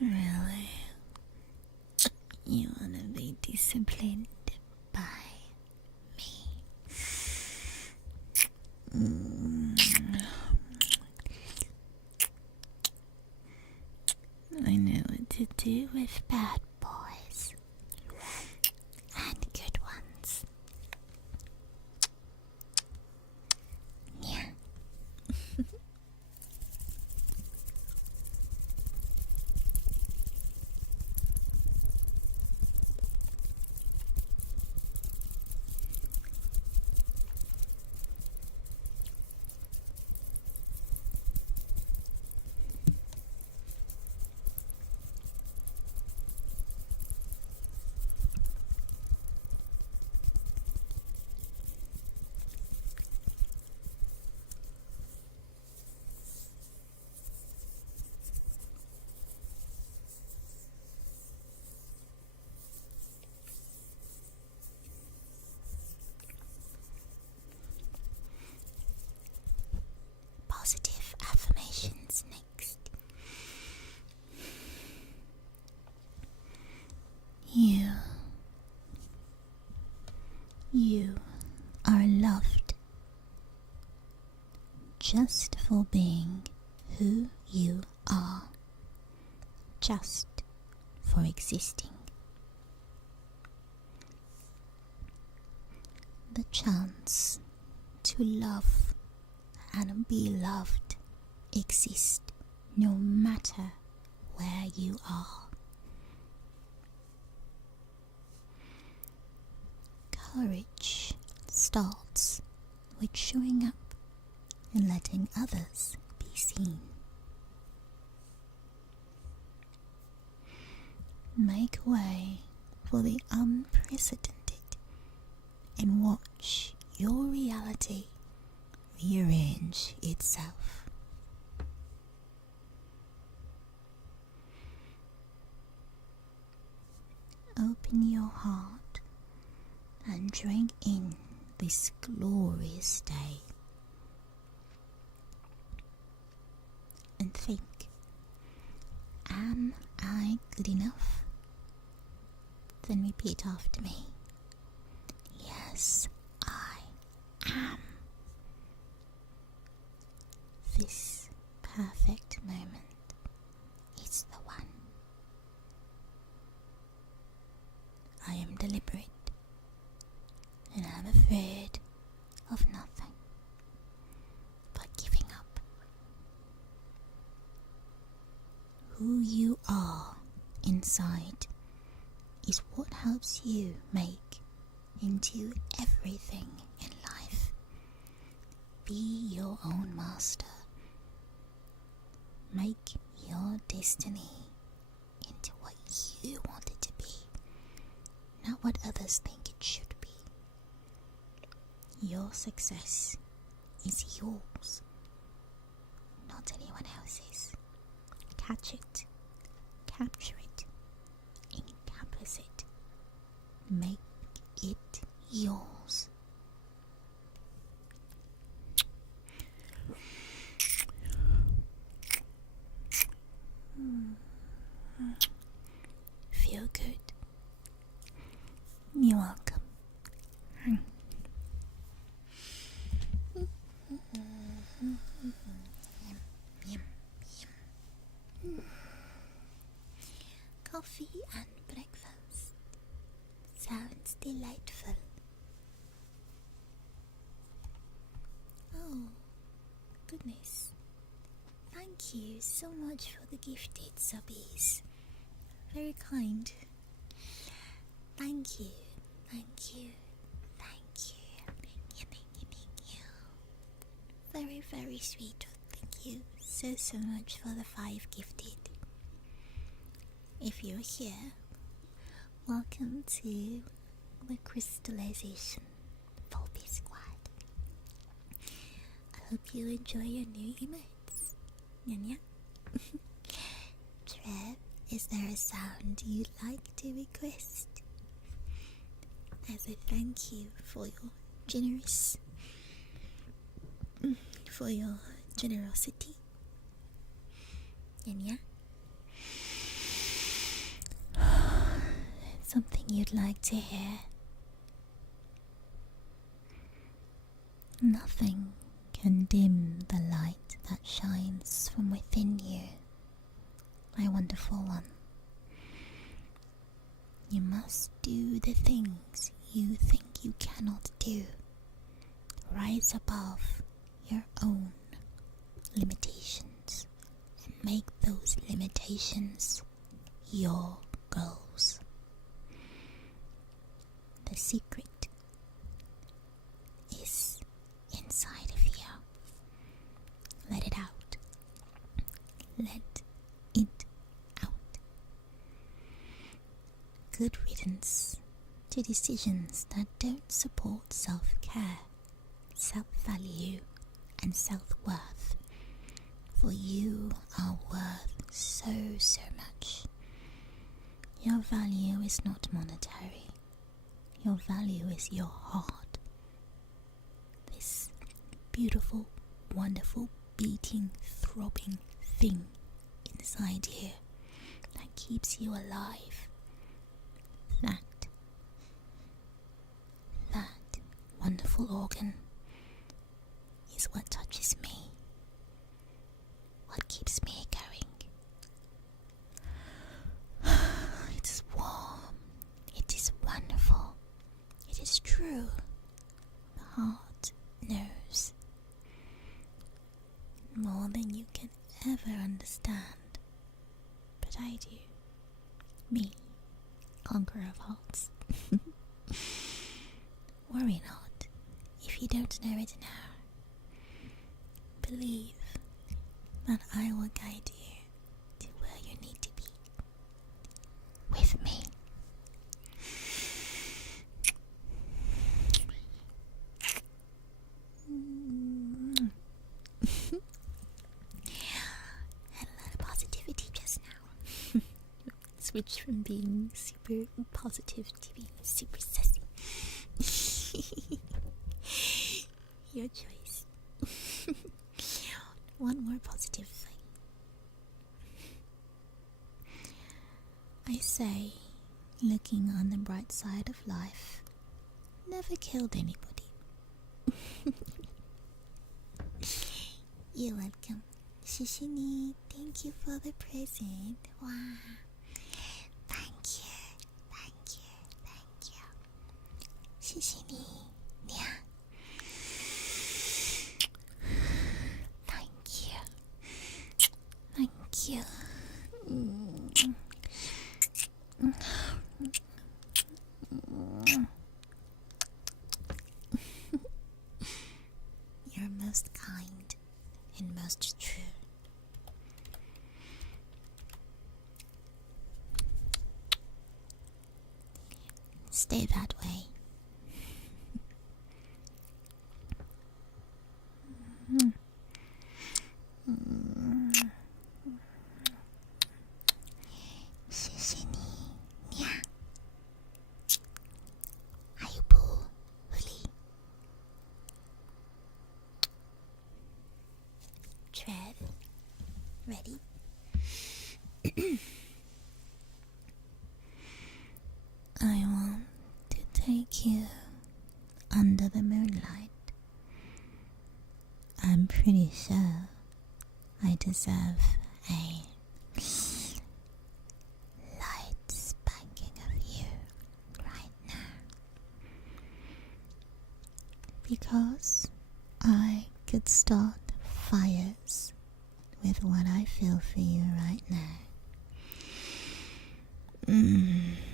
Really? You wanna be disciplined by me? I know what to do with bad boys and good ones. Yeah. positive affirmations next. You are loved just for being who you are, just for existing. The chance to love and be loved exists no matter where you are. Courage starts with showing up and letting others be seen. Make way for the unprecedented and watch your reality rearrange itself. Open your heart and drink in this glorious day. And think, am I good enough? Then repeat after me. Yes, I am. This perfect moment is the one. I am deliberate, and I'm afraid of nothing but giving up. Who you are inside is what helps you make into everything in life. Be your own master. Make your destiny into what you want it to be, not what others think it should be. Your success is yours, not anyone else's. Catch it, capture it, encompass it, make it yours. Feel good. You're welcome. Coffee and breakfast sounds delightful. Oh, goodness. Thank you so much for the gifted subbies. Very kind. Thank you, thank you, thank you, thank you, thank you, thank you. Very, very sweet. Thank you so much for the 5 gifted. If you're here, welcome to the Crystallization Vulpy Squad. I hope you enjoy your new emotes. Nya. Trev, is there a sound you'd like to request? As a thank you for your generosity. Nya. Something you'd like to hear? Nothing can dim the light that shines from within you, my wonderful one. You must do the things you think you cannot do. Rise above your own limitations and make those limitations your goals. The secret is inside of you. Let it out. Let it out. Good riddance to decisions that don't support self-care, self-value, and self-worth. For you are worth so much. Your value is not monetary. Your value is your heart. This beautiful, wonderful beating, throbbing thing inside you that keeps you alive. That wonderful organ is what touches me, what keeps me going. It is warm, it is wonderful, it is true. The heart knows more than you can ever understand, but I do. Me, conqueror of hearts. Worry not if you don't know it now. Believe that I will guide you to where you need to be. With me. Had a lot of positivity just now. Switch from being super positive to being super sussy. Your choice. One more positive thing. I say, looking on the bright side of life, never killed anybody. You're welcome. Shishini, thank you for the present. Wow. Thank you. Thank you. Thank you. Shishini. Yeah. Thank you. Thank you. You're most kind and most true. Stay that way. Ready? I want to take you under the moonlight. I'm pretty sure I deserve a light spanking of you right now. Because I could start fires with what I feel for you right now.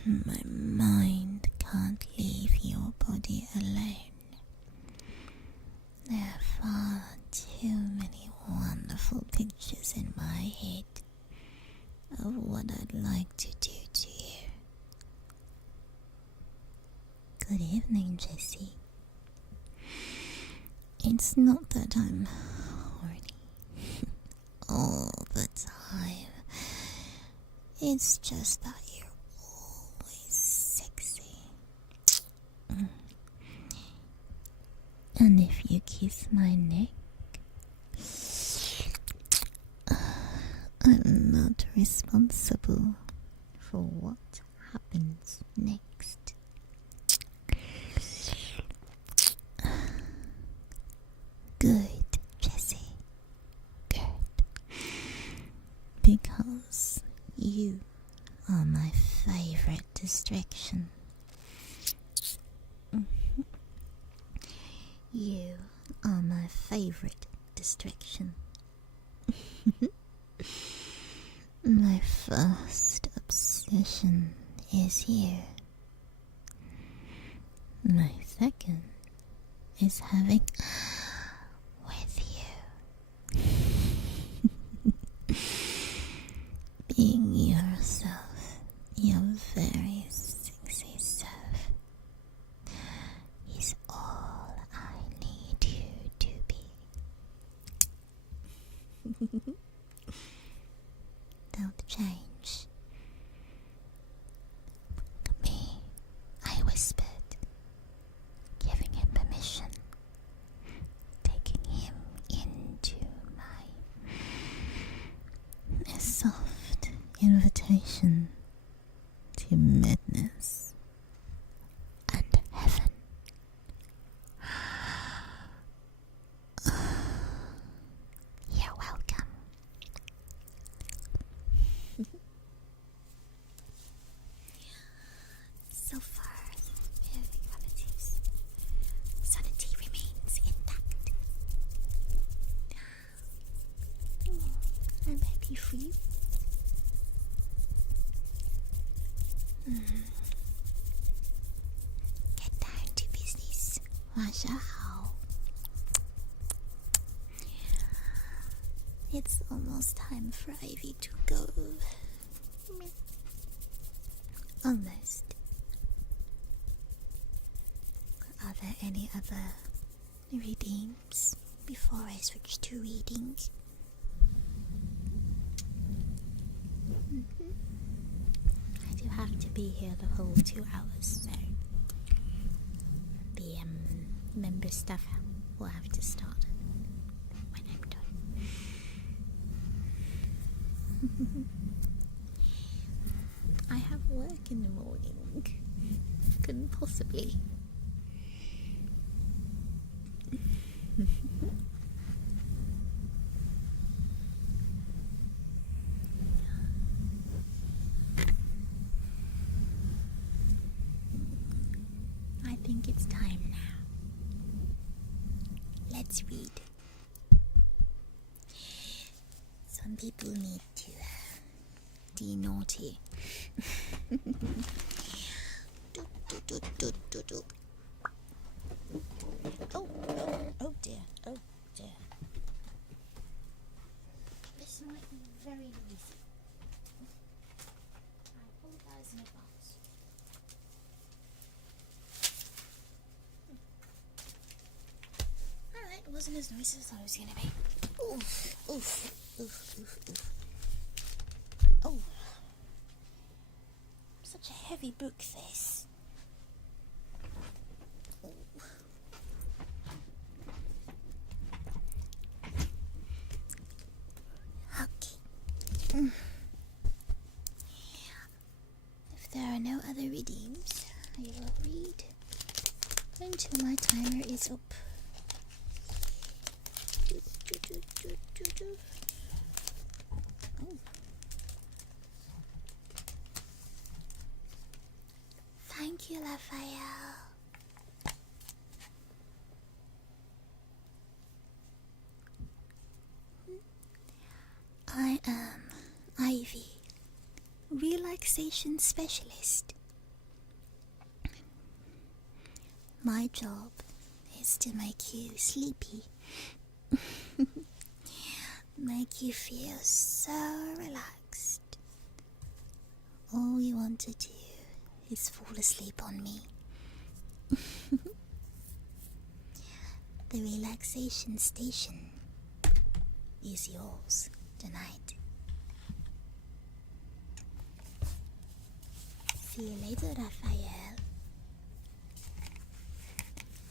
My mind can't leave your body alone. There are far too many wonderful pictures in my head of what I'd like to do to you. Good evening, Jessie. It's not that I'm horny all the time. It's just that you're always sexy. And if you kiss my neck, I'm not responsible for what happens next. Good, Jessie. Good. Because you are my favorite distraction. You are my favorite distraction. My first obsession is you. My second is having with you. Being yourself, your very sexy self, is all I need you to be. Don't change. Look at me, I whispered, giving him permission, taking him into my dedication to madness and heaven. You're welcome. So far, relatives' sanity remains intact. I'm happy for you. Get down to business, Masha. It's almost time for Aivee to go. Almost. Are there any other redeems before I switch to reading? I do have to be here the whole 2 hours, so the member stuff will have to start when I'm done. I have work in the morning. Couldn't possibly. I think it's time now. Let's read. Some people need to be naughty. Oh dear. This might be very noisy. I apologize in advance. Alright, it wasn't as noisy as I was gonna be. Oof. Oh. Such a heavy book, this. Oh. Okay. If there are no other redeems, I will read until my timer is up. Oh. Thank you, Raphael. I am Aivee, relaxation specialist. My job is to make you sleepy. Make you feel so relaxed. All you want to do is fall asleep on me. The relaxation station is yours tonight. See you later, Raphael.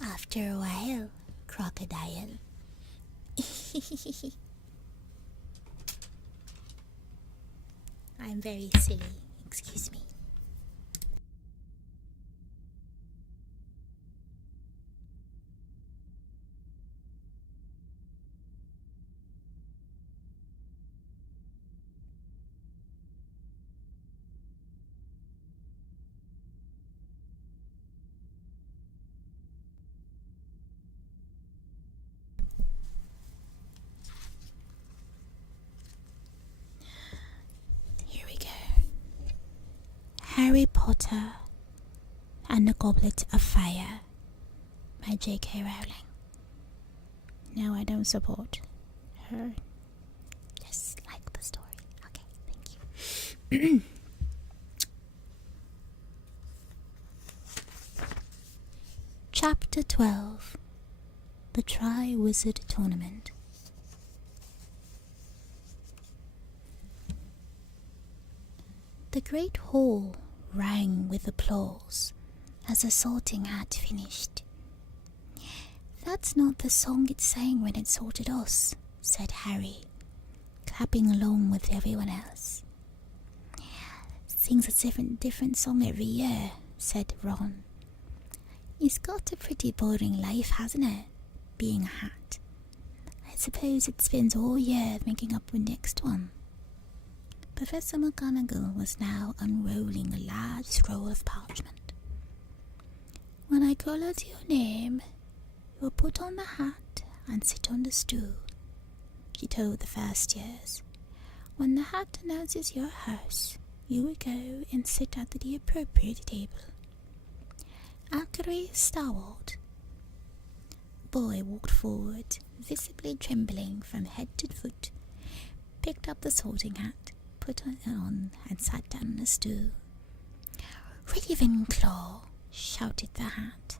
After a while, crocodile. I'm very silly, excuse me. Harry Potter and the Goblet of Fire by J.K. Rowling. No, I don't support her. Just like the story. Okay, thank you. Chapter 12. The Tri-Wizard Tournament. The great hall rang with applause as the sorting had finished. "That's not the song it sang when it sorted us," said Harry, clapping along with everyone else. sings a different song every year, said Ron. It's got a pretty boring life, hasn't it, being a hat? I suppose it spends all year making up the next one. Professor McGonagall was now unrolling a large scroll of parchment. When I call out your name, you will put on the hat and sit on the stool, she told the first years. When the hat announces your house, you will go and sit at the appropriate table. Aivee Starward. The boy walked forward, visibly trembling from head to foot, picked up the sorting hat, put it on, and sat down on a stool. Ravenclaw! Shouted the hat.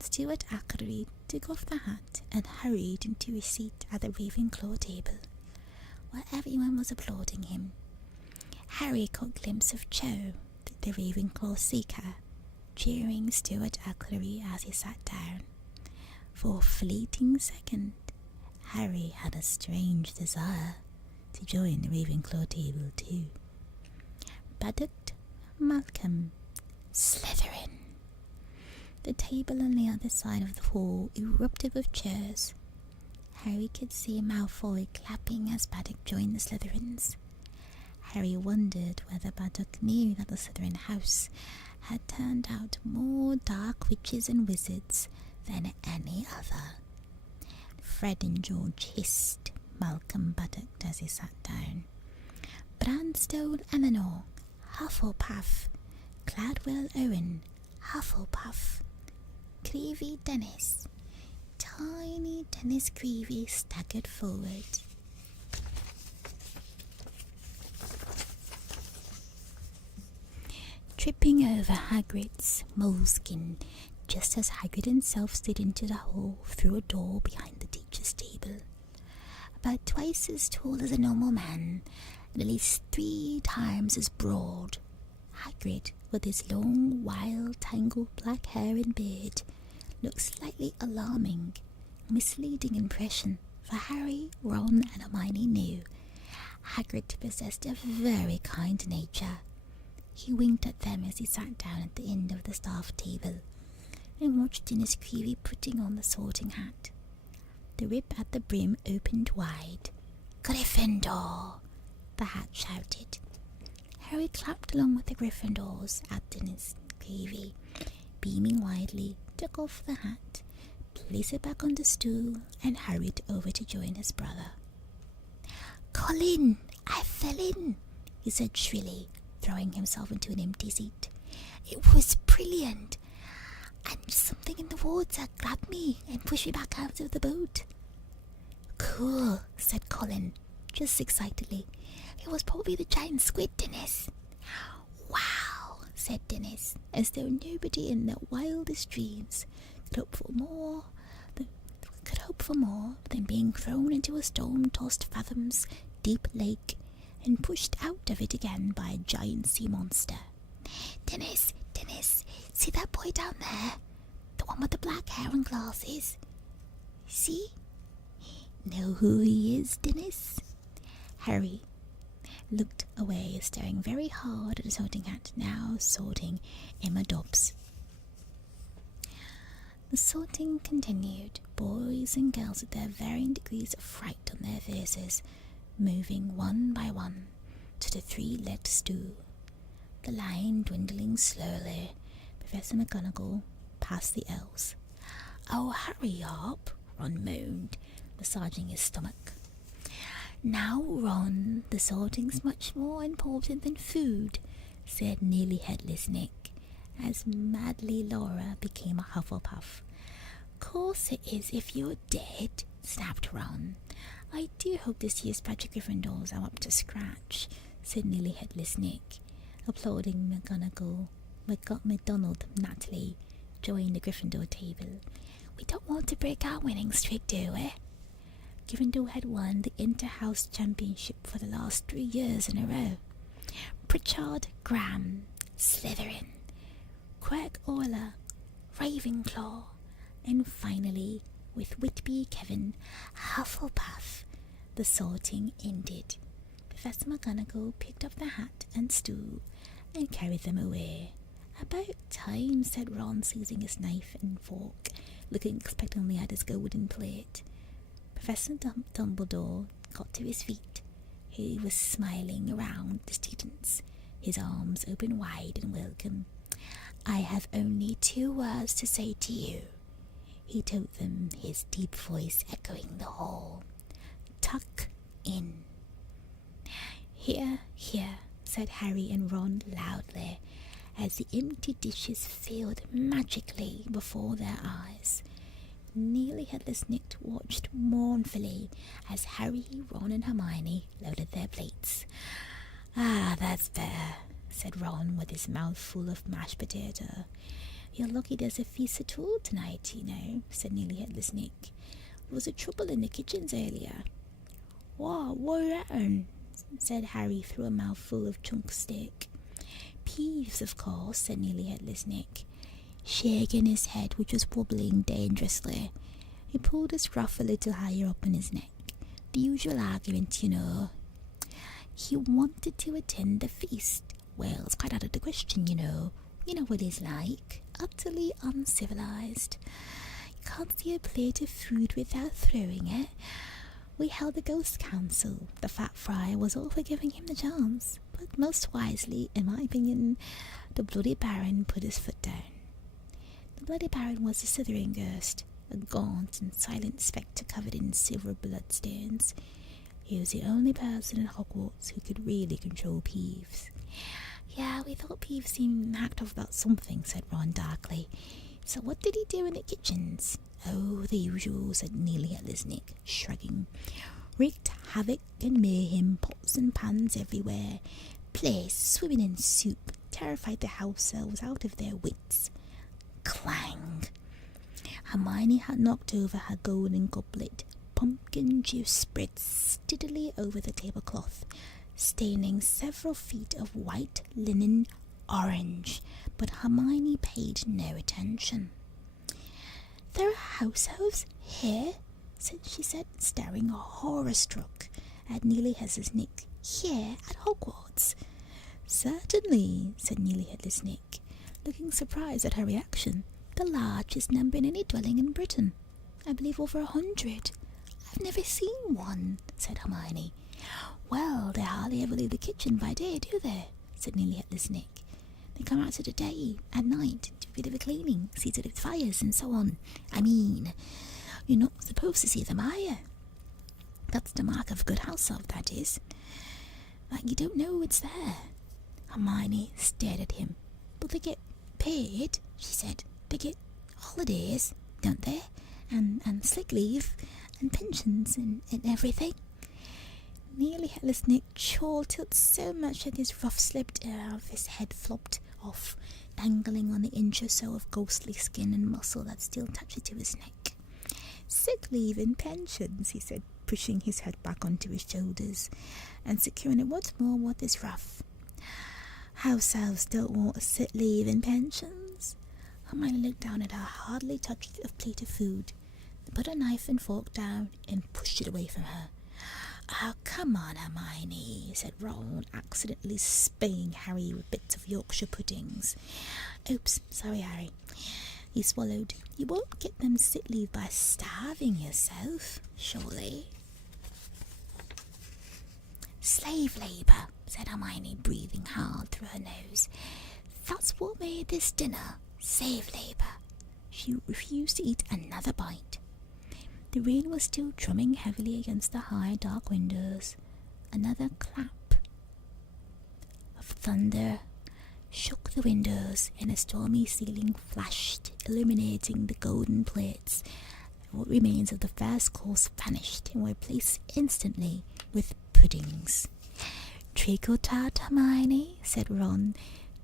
Steward Aivee took off the hat and hurried into his seat at the Ravenclaw table, while everyone was applauding him. Harry caught a glimpse of Cho, the Ravenclaw seeker, cheering Steward Aivee as he sat down. For a fleeting second, Harry had a strange desire to join the Ravenclaw table too. Baddock, Malcolm, Slytherin. The table on the other side of the hall erupted with cheers. Harry could see Malfoy clapping as Baddock joined the Slytherins. Harry wondered whether Baddock knew that the Slytherin house had turned out more dark witches and wizards than any other. Fred and George hissed Malcolm Baddock as he sat down. Branstone Eleanor, Hufflepuff. Cladwell Owen, Hufflepuff. Creevy Dennis. Tiny Dennis Creevy staggered forward. Tripping over Hagrid's moleskin, just as Hagrid himself slid into the hall through a door behind the teacher's table. About twice as tall as a normal man, and at least 3 times as broad, Hagrid, with his long, wild, tangled black hair and beard, looked slightly alarming, a misleading impression, for Harry, Ron, and Hermione knew Hagrid possessed a very kind nature. He winked at them as he sat down at the end of the staff table and watched Dennis Creevy putting on the sorting hat. The rip at the brim opened wide. Gryffindor! The hat shouted. Harry clapped along with the Gryffindors at Dennis Creevy, beaming widely, took off the hat, placed it back on the stool, and hurried over to join his brother. Colin, I fell in, he said shrilly, throwing himself into an empty seat. It was brilliant, and something in the water grabbed me and pushed me back out of the boat. Cool, said Colin, just excitedly. It was probably the giant squid, Dennis. Wow, said Dennis, as though nobody in their wildest dreams could hope for more than being thrown into a storm-tossed fathoms deep lake and pushed out of it again by a giant sea monster. Dennis, see that boy down there? The one with the black hair and glasses? See? Know who he is, Dennis? Harry looked away, staring very hard at the sorting hat, now sorting Emma Dobbs. The sorting continued, boys and girls with their varying degrees of fright on their faces, moving one by one to the 3-legged stool. The line dwindling slowly, Professor McGonagall passed the elves. Oh, hurry up, Ron moaned, massaging his stomach. Now, Ron, the sorting's much more important than food, said nearly headless Nick, as madly Laura became a Hufflepuff. Course it is if you're dead, snapped Ron. I do hope this year's batch of Gryffindors are up to scratch, said nearly headless Nick, applauding McGonagall. McDonald Natalie joined the Gryffindor table. We don't want to break our winning streak, do we? Gryffindor had won the Inter-House Championship for the last 3 years in a row. Pritchard, Graham, Slytherin, Quirk Orla, Ravenclaw, and finally, with Whitby Kevin, Hufflepuff, the sorting ended. Professor McGonagall picked up the hat and stool and carried them away. "About time," said Ron, seizing his knife and fork, looking expectantly at his golden plate. Professor Dumbledore got to his feet. He was smiling around the students, his arms open wide in welcome. "I have only 2 words to say to you," he told them, his deep voice echoing the hall. "Tuck in." "Here, here," said Harry and Ron loudly, as the empty dishes filled magically before their eyes. Nearly Headless Nick watched mournfully as Harry, Ron and Hermione loaded their plates. "Ah, that's better," said Ron with his mouth full of mashed potato. "You're lucky there's a feast at all tonight, you know," said Nearly Headless Nick. "There was a trouble in the kitchens earlier." What happened?" said Harry through a mouthful of chunk steak. "Peeves, of course," said Nearly Headless Nick, shaking his head, which was wobbling dangerously. He pulled his ruff a little higher up on his neck. "The usual argument, you know. He wanted to attend the feast. Well, it's quite out of the question, you know. You know what he's like. Utterly uncivilized. You can't see a plate of food without throwing it. We held a ghost council. The fat fry was all for giving him the chance. But most wisely, in my opinion, the Bloody Baron put his foot down." The Bloody Baron was a Slytherin ghost, a gaunt and silent spectre covered in silver bloodstains. He was the only person in Hogwarts who could really control Peeves. "Yeah, we thought Peeves seemed hacked off about something," said Ron darkly. "So what did he do in the kitchens?" "Oh, the usual," said Nearly Headless Nick, shrugging. "Wreaked havoc and mayhem, pots and pans everywhere. Place swimming in soup, terrified the house elves out of their wits." Clang! Hermione had knocked over her golden goblet. Pumpkin juice spread steadily over the tablecloth, staining several feet of white linen orange, but Hermione paid no attention. "There are house elves here?" she said, staring horror-struck at Nearly Headless Nick. "Here at Hogwarts?" "Certainly," said Nearly Headless Nick, looking surprised at her reaction. "The largest number in any dwelling in Britain. I believe over 100. "I've never seen one," said Hermione. "Well, they hardly ever leave the kitchen by day, do they?" said Nearly Headless Nick. "They come out today, at night, do a bit of a cleaning, see to the fires and so on. I mean, you're not supposed to see them, are you? That's the mark of a good house elf, that is. Like you don't know it's there." Hermione stared at him. "But they get paid," she said. "They get holidays, don't they? And sick leave, and pensions, and everything." Nearly Headless Nick chortled so much that his ruff slipped off, his head flopped off, dangling on the inch or so of ghostly skin and muscle that still touched it to his neck. "Sick leave and pensions," he said, pushing his head back onto his shoulders and securing it once more with his ruff. "House elves don't want sick leave and pensions." Hermione looked down at her hardly touched plate of food, put her knife and fork down and pushed it away from her. "Oh, come on, Hermione," said Ron, accidentally spaying Harry with bits of Yorkshire puddings. "Oops, sorry, Harry." He swallowed. "You won't get them sick leave by starving yourself, surely?" "Slave labour," said Hermione, breathing hard through her nose. "That's what made this dinner. Slave labour." She refused to eat another bite. The rain was still drumming heavily against the high, dark windows. Another clap of thunder shook the windows, and a stormy ceiling flashed, illuminating the golden plates. What remains of the first course vanished and were replaced instantly with puddings. "Treacle tart, Hermione," said Ron,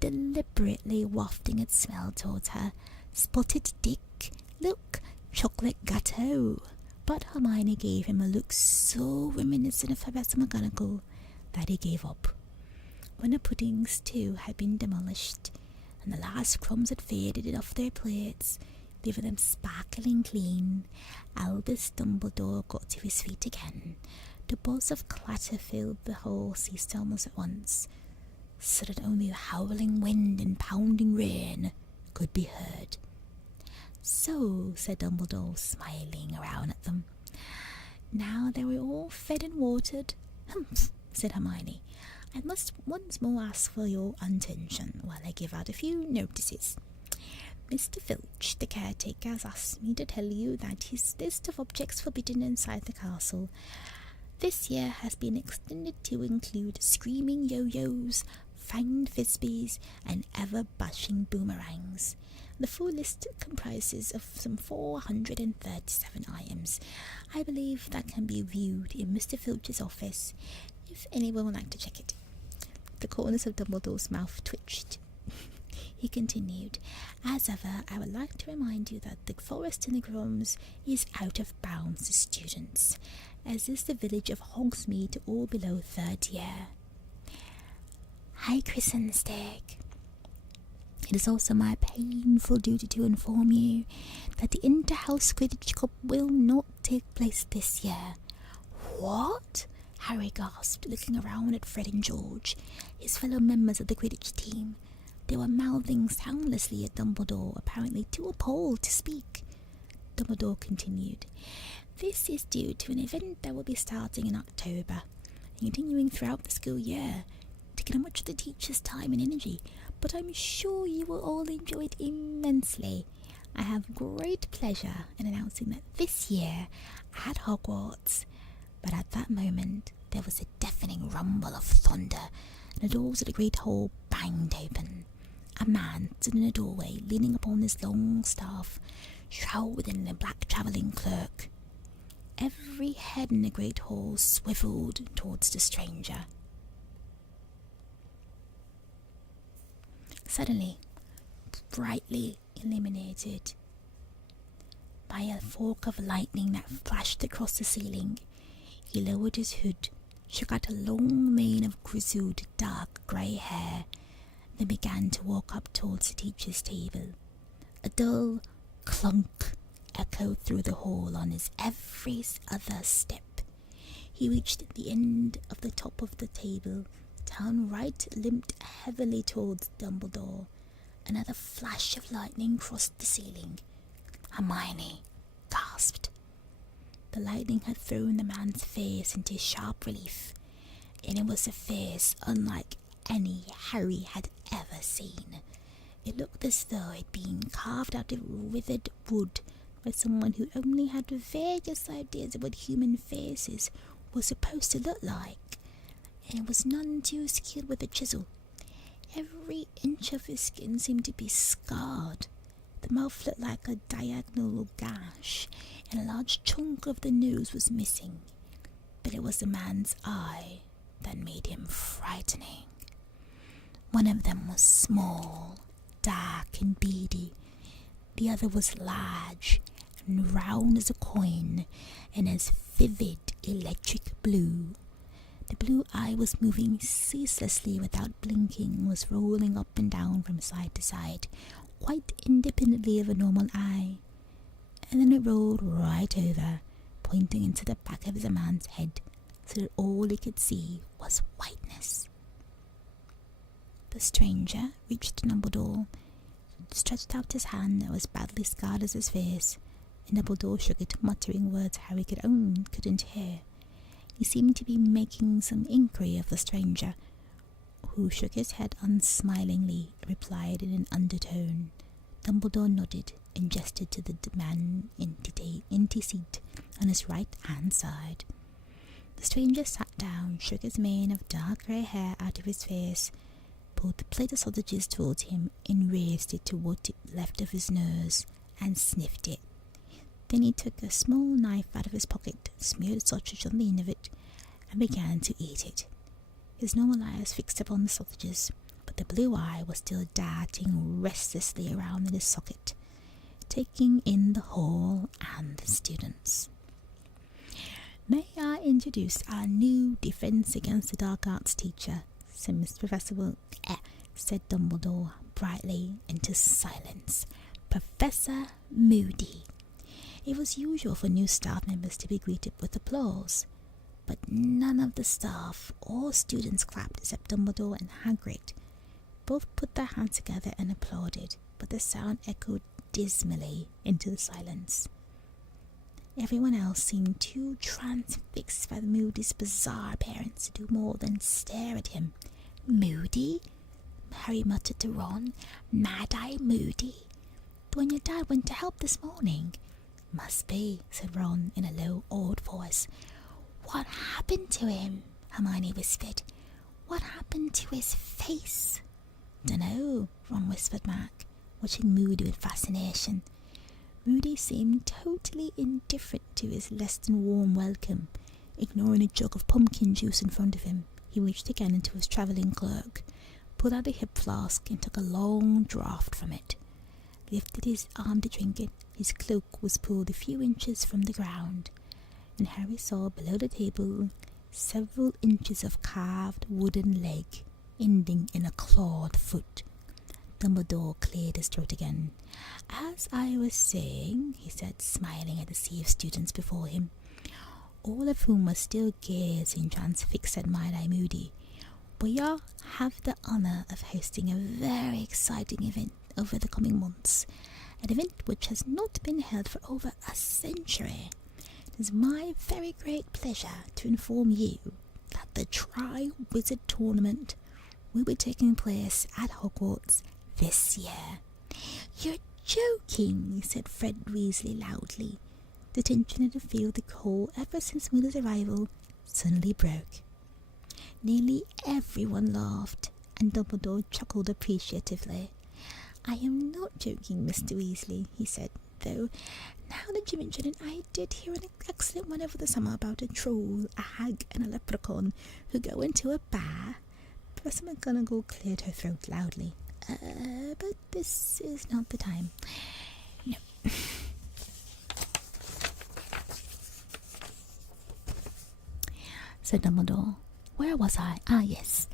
deliberately wafting its smell towards her. "Spotted Dick, look, chocolate gâteau." But Hermione gave him a look so reminiscent of Professor McGonagall that he gave up. When the puddings, too, had been demolished, and the last crumbs had faded off their plates, leaving them sparkling clean, Albus Dumbledore got to his feet again. The buzz of clatter filled the hall ceased almost at once. so that only the howling wind and pounding rain could be heard. "So," said Dumbledore, smiling around at them, "now that we're all fed and watered," "Humph," said Hermione, "I must once more ask for your attention while I give out a few notices. Mr. Filch, the caretaker, has asked me to tell you that his list of objects forbidden inside the castle this year has been extended to include screaming yo-yos, fanged frisbees, and ever-bashing boomerangs. The full list comprises of some 437 items. I believe that can be viewed in Mr. Filch's office, if anyone would like to check it." The corners of Dumbledore's mouth twitched. He continued, "As ever, I would like to remind you that the forest in the grounds is out of bounds to students, as is the village of Hogsmeade to all below 3rd year. I christen Stag. It is also my painful duty to inform you that the Inter-House Quidditch Cup will not take place this year." "What?" Harry gasped, looking around at Fred and George, his fellow members of the Quidditch team. They were mouthing soundlessly at Dumbledore, apparently too appalled to speak. Dumbledore continued, "This is due to an event that will be starting in October and continuing throughout the school year, taking up much of the teachers' time and energy, but I'm sure you will all enjoy it immensely. I have great pleasure in announcing that this year at Hogwarts..." But at that moment there was a deafening rumble of thunder, and the doors of the great hall banged open. A man stood in a doorway, leaning upon his long staff, shrouded in a black travelling cloak. Every head in the great hall swiveled towards the stranger. Suddenly, brightly illuminated by a fork of lightning that flashed across the ceiling, he lowered his hood, shook out a long mane of grizzled, dark grey hair, then began to walk up towards the teacher's table. A dull clunk echoed through the hall on his every other step. He reached the end of the top of the table. Downright limped heavily towards Dumbledore. Another flash of lightning crossed the ceiling. Hermione gasped. The lightning had thrown the man's face into sharp relief, and it was a face unlike any Harry had ever seen. It looked as though it had been carved out of withered wood by someone who only had the vaguest ideas of what human faces were supposed to look like, and was none too skilled with a chisel. Every inch of his skin seemed to be scarred. The mouth looked like a diagonal gash, and a large chunk of the nose was missing. But it was the man's eye that made him frightening. One of them was small, dark and beady. The other was large and round as a coin, and as vivid electric blue. The blue eye was moving ceaselessly without blinking, was rolling up and down from side to side, quite independently of a normal eye. And then it rolled right over, pointing into the back of the man's head, so that all he could see was whiteness. The stranger reached Dumbledore, stretched out his hand that was badly scarred as his face, and Dumbledore shook it, muttering words Harry couldn't hear. He seemed to be making some inquiry of the stranger, who shook his head unsmilingly, replied in an undertone. Dumbledore nodded and gestured to the man empty seat on his right-hand side. The stranger sat down, shook his mane of dark grey hair out of his face, pulled the plate of sausages towards him, and raised it to what it left of his nose, and sniffed it. Then he took a small knife out of his pocket, smeared sausage on the end of it, and began to eat it. His normal eyes fixed upon the sausages, but the blue eye was still darting restlessly around in his socket, taking in the hall and the students. "May I introduce our new Defense Against the Dark Arts teacher," said said Dumbledore brightly into silence. "Professor Moody." It was usual for new staff members to be greeted with applause, but none of the staff or students clapped except Dumbledore and Hagrid. Both put their hands together and applauded, but the sound echoed dismally into the silence. Everyone else seemed too transfixed by Moody's bizarre appearance to do more than stare at him. "Moody?" Harry muttered to Ron. "Mad-Eye Moody? The one your dad went to help this morning?" "Must be," said Ron in a low, awed voice. "What happened to him?" Hermione whispered. "What happened to his face?" "Dunno," Ron whispered back, watching Moody with fascination. Moody seemed totally indifferent to his less than warm welcome. Ignoring a jug of pumpkin juice in front of him, he reached again into his travelling cloak, pulled out a hip flask and took a long draught from it. Lifted his arm to drink it. His cloak was pulled a few inches from the ground, and Harry saw below the table several inches of carved wooden leg, ending in a clawed foot. Dumbledore cleared his throat again. "As I was saying," he said, smiling at the sea of students before him, all of whom were still gazing transfixed at Mad-Eye Moody, "we all have the honour of hosting a very exciting event over the coming months, an event which has not been held for over a century. It is my very great pleasure to inform you that the Tri-Wizard Tournament will be taking place at Hogwarts this year." "You're joking," said Fred Weasley loudly. The tension in the field of coal ever since Moody's arrival suddenly broke. Nearly everyone laughed, and Dumbledore chuckled appreciatively. "I am not joking, Mr. Weasley," he said, "though now that you mention it, I did hear an excellent one over the summer about a troll, a hag and a leprechaun who go into a bar." Professor McGonagall cleared her throat loudly. But this is not the time." "No." said Dumbledore. "Where was I? Ah, yes.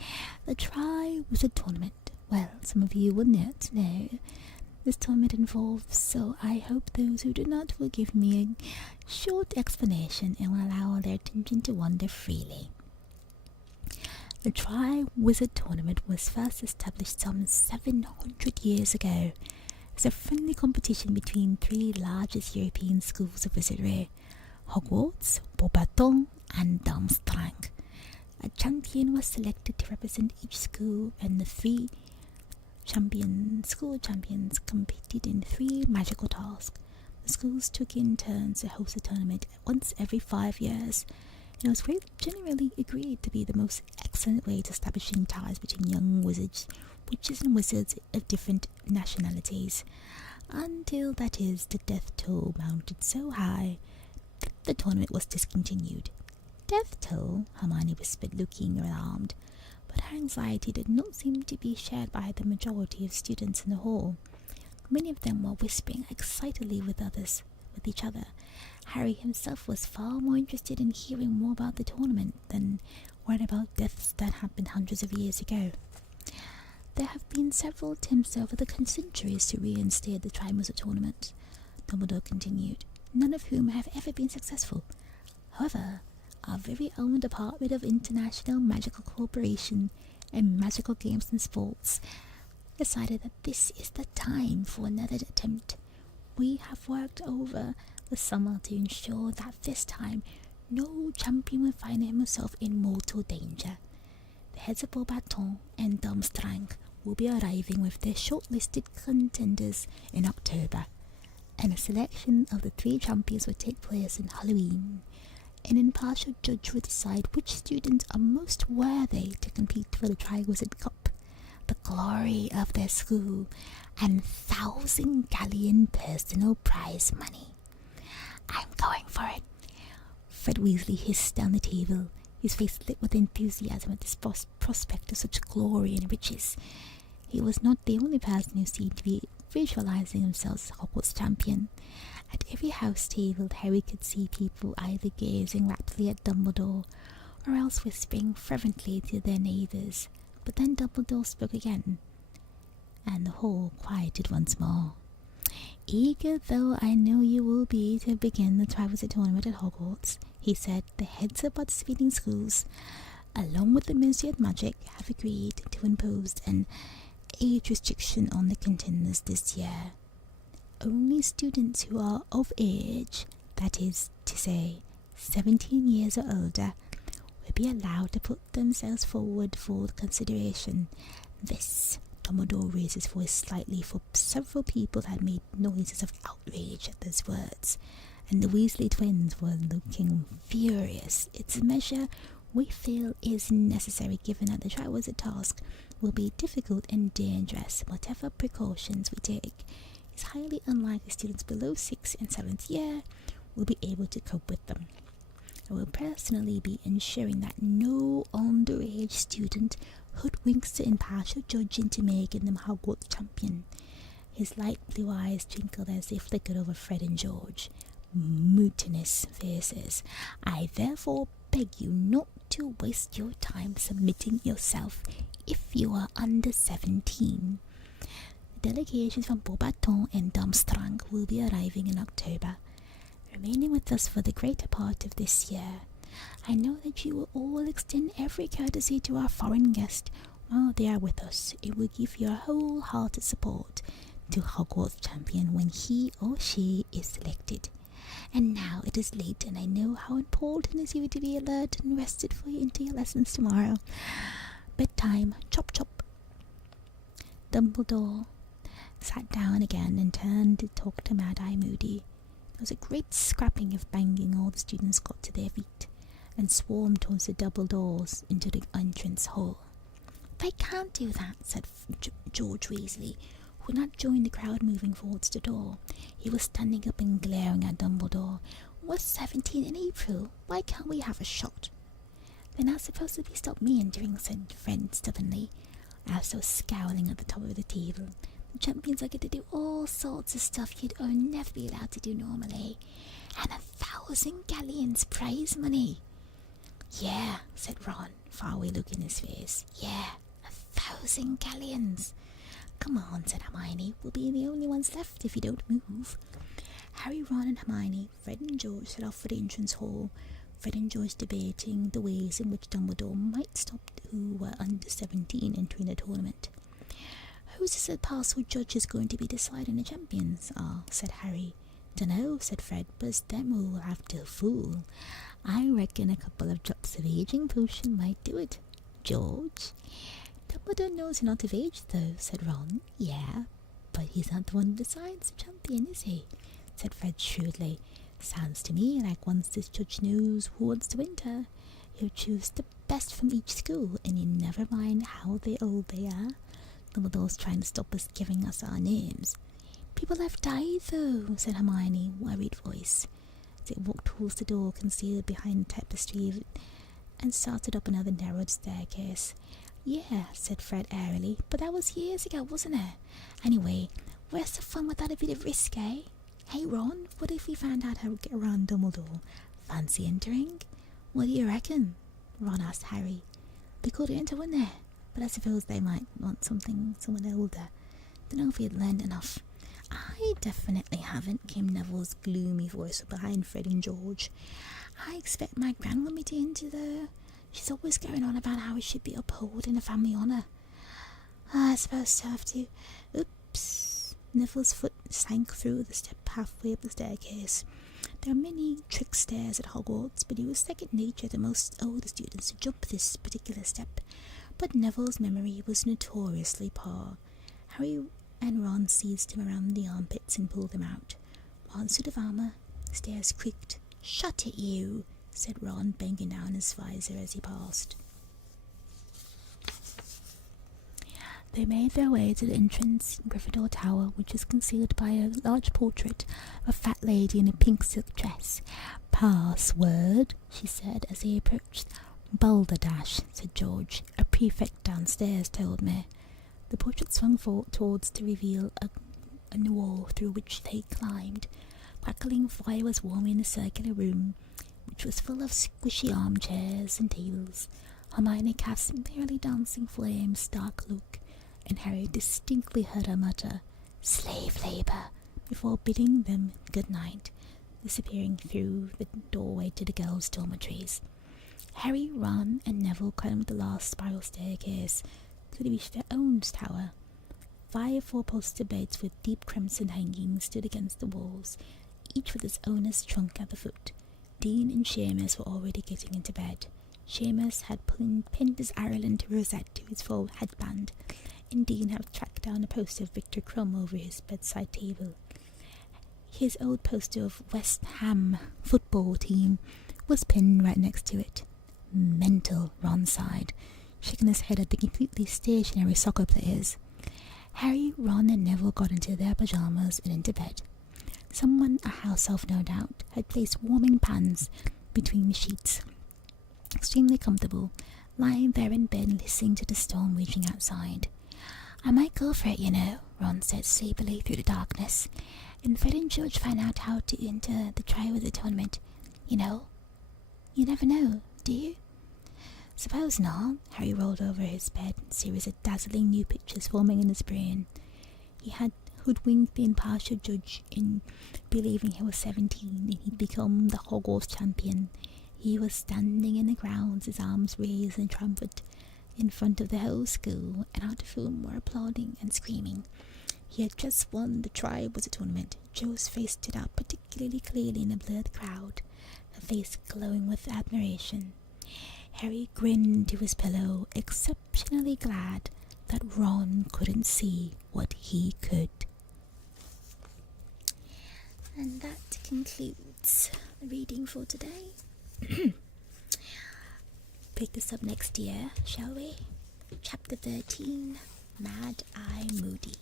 The Tri-Wizard Tournament. Well, some of you will not know. This tournament involves, so I hope those who do not will give me a short explanation and will allow their attention to wander freely. The Tri-Wizard Tournament was first established some 700 years ago as a friendly competition between three largest European schools of wizardry, Hogwarts, Beauxbatons, and Durmstrang. A champion was selected to represent each school, and the three school champions competed in 3 magical tasks. The schools took in turns to host the tournament once every 5 years, and it was generally agreed to be the most excellent way to establishing ties between young witches and wizards of different nationalities, until, that is, the death toll mounted so high that the tournament was discontinued. "Death toll?" Hermione whispered, looking alarmed, but her anxiety did not seem to be shared by the majority of students in the hall. Many of them were whispering excitedly with each other. Harry himself was far more interested in hearing more about the tournament than worried about deaths that happened hundreds of years ago. "There have been several attempts over the centuries to reinstate the Tri-Wizard Tournament," Dumbledore continued, "none of whom have ever been successful. However, our very own Department of International Magical Cooperation and Magical Games and Sports decided that this is the time for another attempt. We have worked over the summer to ensure that this time no champion will find himself in mortal danger. The heads of Beauxbatons and Durmstrang will be arriving with their shortlisted contenders in October, and a selection of the 3 champions will take place in Halloween. An impartial judge will decide which students are most worthy to compete for the Tri-Wizard Cup, the glory of their school, and 1,000 galleon personal prize money. I'm going for it." Fred Weasley hissed down the table, his face lit with enthusiasm at this prospect of such glory and riches. He was not the only person who seemed to be visualizing themselves as Hogwarts champion. At every house table, Harry could see people either gazing raptly at Dumbledore or else whispering fervently to their neighbours. But then Dumbledore spoke again, and the hall quieted once more. Eager though I know you will be to begin the Triwizard Tournament at Hogwarts, he said, the heads of participating schools, along with the Ministry of Magic, have agreed to impose an age restriction on the contenders this year. Only students who are of age, that is to say, 17 years or older, will be allowed to put themselves forward for consideration. This, Dumbledore raised his voice slightly, for several people had made noises of outrage at those words, and the Weasley twins were looking furious. It's a measure we feel is necessary, given that the Triwizard task will be difficult and dangerous. Whatever precautions we take, it's highly unlikely students below 6th and 7th year will be able to cope with them. I will personally be ensuring that no underage student hoodwinks the impartial judge into making them Hogwarts champion. His light blue eyes twinkled as they flickered over Fred and George. Mutinous faces. I therefore beg you not to waste your time submitting yourself if you are under 17. The delegations from Beauxbaton and Durmstrang will be arriving in October, remaining with us for the greater part of this year. I know that you will all extend every courtesy to our foreign guest while they are with us. It will give your wholehearted support to Hogwarts champion when he or she is selected. And now it is late, and I know how important it is for you to be alert and rested for you into your lessons tomorrow. Bedtime, chop chop. Dumbledore sat down again and turned to talk to Mad-Eye Moody. There was a great scrapping of banging. All the students got to their feet and swarmed towards the double doors into the entrance hall. They can't do that, said George Weasley, who had not joined the crowd moving towards the door. He was standing up and glaring at Dumbledore. We're 17 in April. Why can't we have a shot? They're not supposed to be stop me entering, said Fred stubbornly, as though scowling at the top of the table. The champions are going to do all sorts of stuff you'd never be allowed to do normally. And 1,000 galleons prize money. Yeah, said Ron, faraway look in his face. Yeah, 1,000 galleons. Come on, said Hermione. We'll be the only ones left if you don't move. Harry, Ron and Hermione, Fred and George set off for the entrance hall. Fred and George debating the ways in which Dumbledore might stop who were under 17 entering the tournament. Who's this impartial judge is going to be deciding the champions are, said Harry. Dunno, said Fred, but it's them who'll have to fool. I reckon a couple of drops of aging potion might do it. George? Dumbledore knows you're not of age, though, said Ron. Yeah, but he's not the one who decides the champion, is he? Said Fred shrewdly. Sounds to me like once this judge knows who wants to enter, he'll choose the best from each school, and you never mind how old they are. Dumbledore's trying to stop us giving us our names. People have died, though, said Hermione, worried voice, as it walked towards the door concealed behind the tapestry and started up another narrowed staircase. Yeah, said Fred airily, but that was years ago, wasn't it? Anyway, where's the fun without a bit of risk, eh? Hey, Ron, what if we found out how to get around Dumbledore? Fancy entering? What do you reckon? Ron asked Harry. Be cool to enter, wouldn't it? But I suppose they might want someone older. Don't know if he had learned enough. I definitely haven't, came Neville's gloomy voice from behind Fred and George. I expect my grandmummy to enter there. She's always going on about how it should be upholding a family honour. I suppose I have to. Oops. Neville's foot sank through the step halfway up the staircase. There are many trick stairs at Hogwarts, but it was second nature to most older students to jump this particular step. But Neville's memory was notoriously poor. Harry and Ron seized him around the armpits and pulled him out. Ron suit of armour. The stairs creaked. Shut it, you, said Ron, banging down his visor as he passed. They made their way to the entrance in Gryffindor Tower, which was concealed by a large portrait of a fat lady in a pink silk dress. Password, she said as they approached. Balderdash, said George. A prefect downstairs told me. The portrait swung forward towards to reveal a wall through which they climbed. Crackling fire was warming the circular room, which was full of squishy armchairs and tables. Hermione cast a merely dancing flame's dark look, and Harry distinctly heard her mutter, "Slave labour," before bidding them good night, disappearing through the doorway to the girls' dormitories. Harry, Ron, and Neville climbed the last spiral staircase till they reached their own tower. 5 four-poster beds with deep crimson hangings stood against the walls, each with its owner's trunk at the foot. Dean and Seamus were already getting into bed. Seamus had pinned his Ireland rosette to his full headband, and Dean had tracked down a poster of Victor Crumb over his bedside table. His old poster of West Ham football team was pinned right next to it. Mental, Ron sighed, shaking his head at the completely stationary soccer players. Harry, Ron, and Neville got into their pajamas and into bed. Someone, a house elf no doubt, had placed warming pans between the sheets. Extremely comfortable, lying there in bed listening to the storm raging outside. "I might go for it, you know," Ron said sleepily through the darkness. "And Fred and George find out how to enter the Triwizard Tournament. You know, you never know, do you?" "Suppose not." Harry rolled over his bed, a series of dazzling new pictures forming in his brain. He had hoodwinked the impartial judge in believing he was 17 and he'd become the Hogwarts champion. He was standing in the grounds, his arms raised and triumphant, in front of the whole school, and out of whom were applauding and screaming. He had just won the Triwizard Tournament. Jo's face stood out particularly clearly in the blurred crowd, her face glowing with admiration. Harry grinned to his pillow, exceptionally glad that Ron couldn't see what he could. And that concludes the reading for today. Pick this up next year, shall we? Chapter 13, Mad Eye Moody.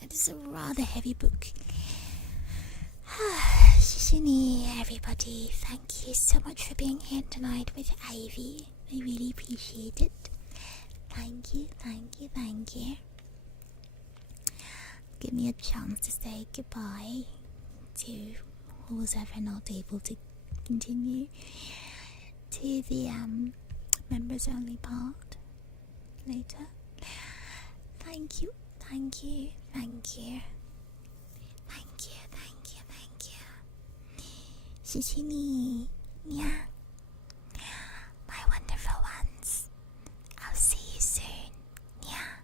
It is a rather heavy book. Shishini, everybody, thank you so much for being here tonight with Aivee. I really appreciate it. Thank you, thank you, thank you. Give me a chance to say goodbye to who was ever not able to continue to the members only part later. Thank you, thank you, thank you. Thank you, thank you, thank you. Shishini, yeah. My wonderful ones. I'll see you soon, yeah.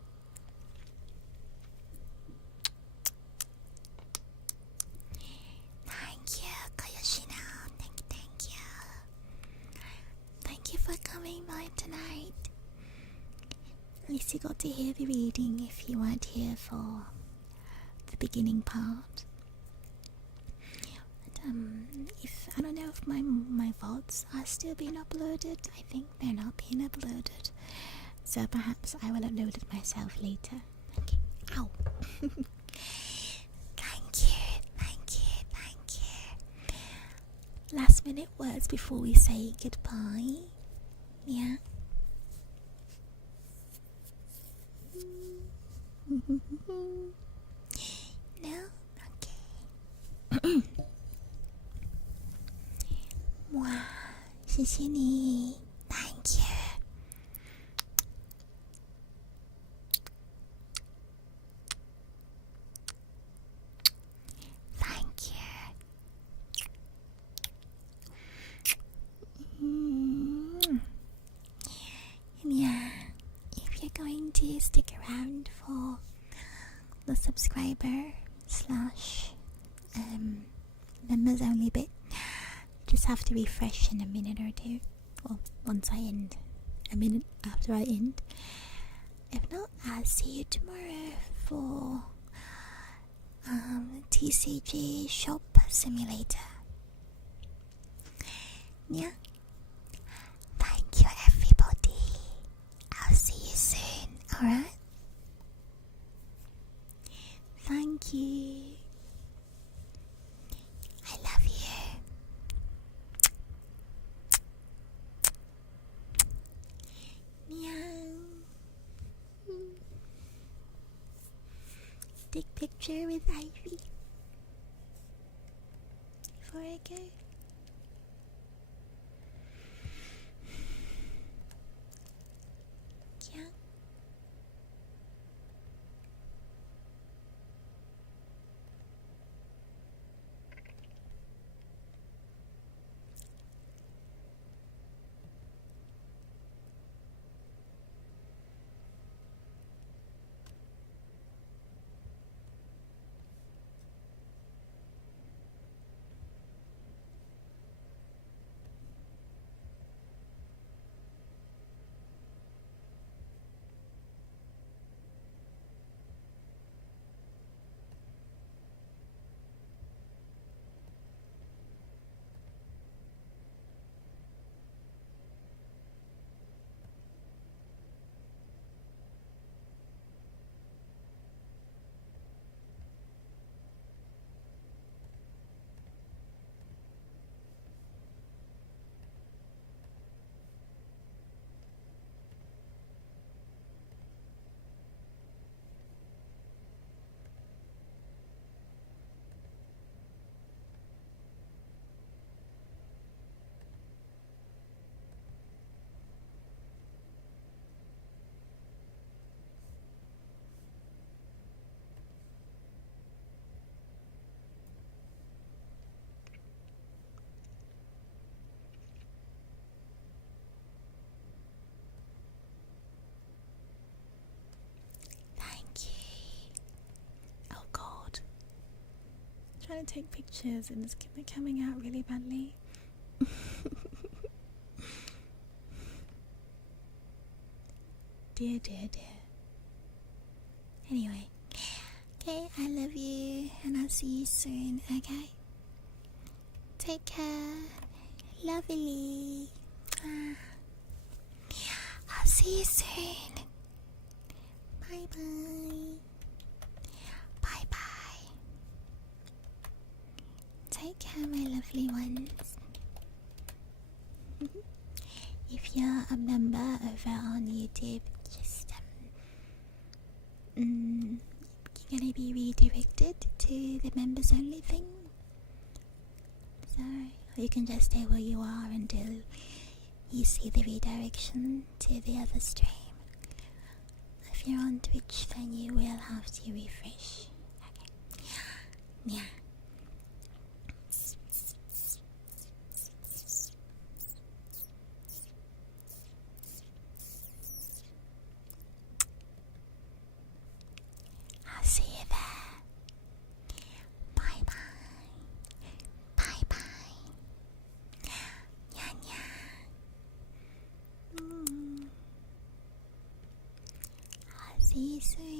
Thank you, Kayoshina. Thank you. Thank you for coming by tonight. At least you got to hear the reading if you weren't here for the beginning part. But, if I don't know if my VODs are still being uploaded. I think they're not being uploaded, so perhaps I will upload it myself later. Okay. Ow. Thank you. Last minute words before we say goodbye. Yeah. No? Okay. Wow, 谢谢你 Thank you. Thank you. Yeah, if you're going to stick around for the subscriber slash members only bit, just have to refresh in a minute or two, or once I end, a minute after I end. If not, I'll see you tomorrow for TCG Shop Simulator. Yeah. Thank you, everybody. I'll see you soon. Alright? Thank you. I love you. Meow. Take picture with Aivee before I go. Yeah. trying to take pictures and it's coming out really badly. Dear. Anyway, okay, I love you and I'll see you soon, okay? Take care. Lovely. I'll see you soon. Bye. Take care, my lovely ones. If you're a member over on YouTube, just you're gonna be redirected to the members only thing. So you can just stay where you are until you see the redirection to the other stream. If you're on Twitch, then you will have to refresh. Okay. Yeah. I'll see you there. Bye. Nya. I'll see you soon.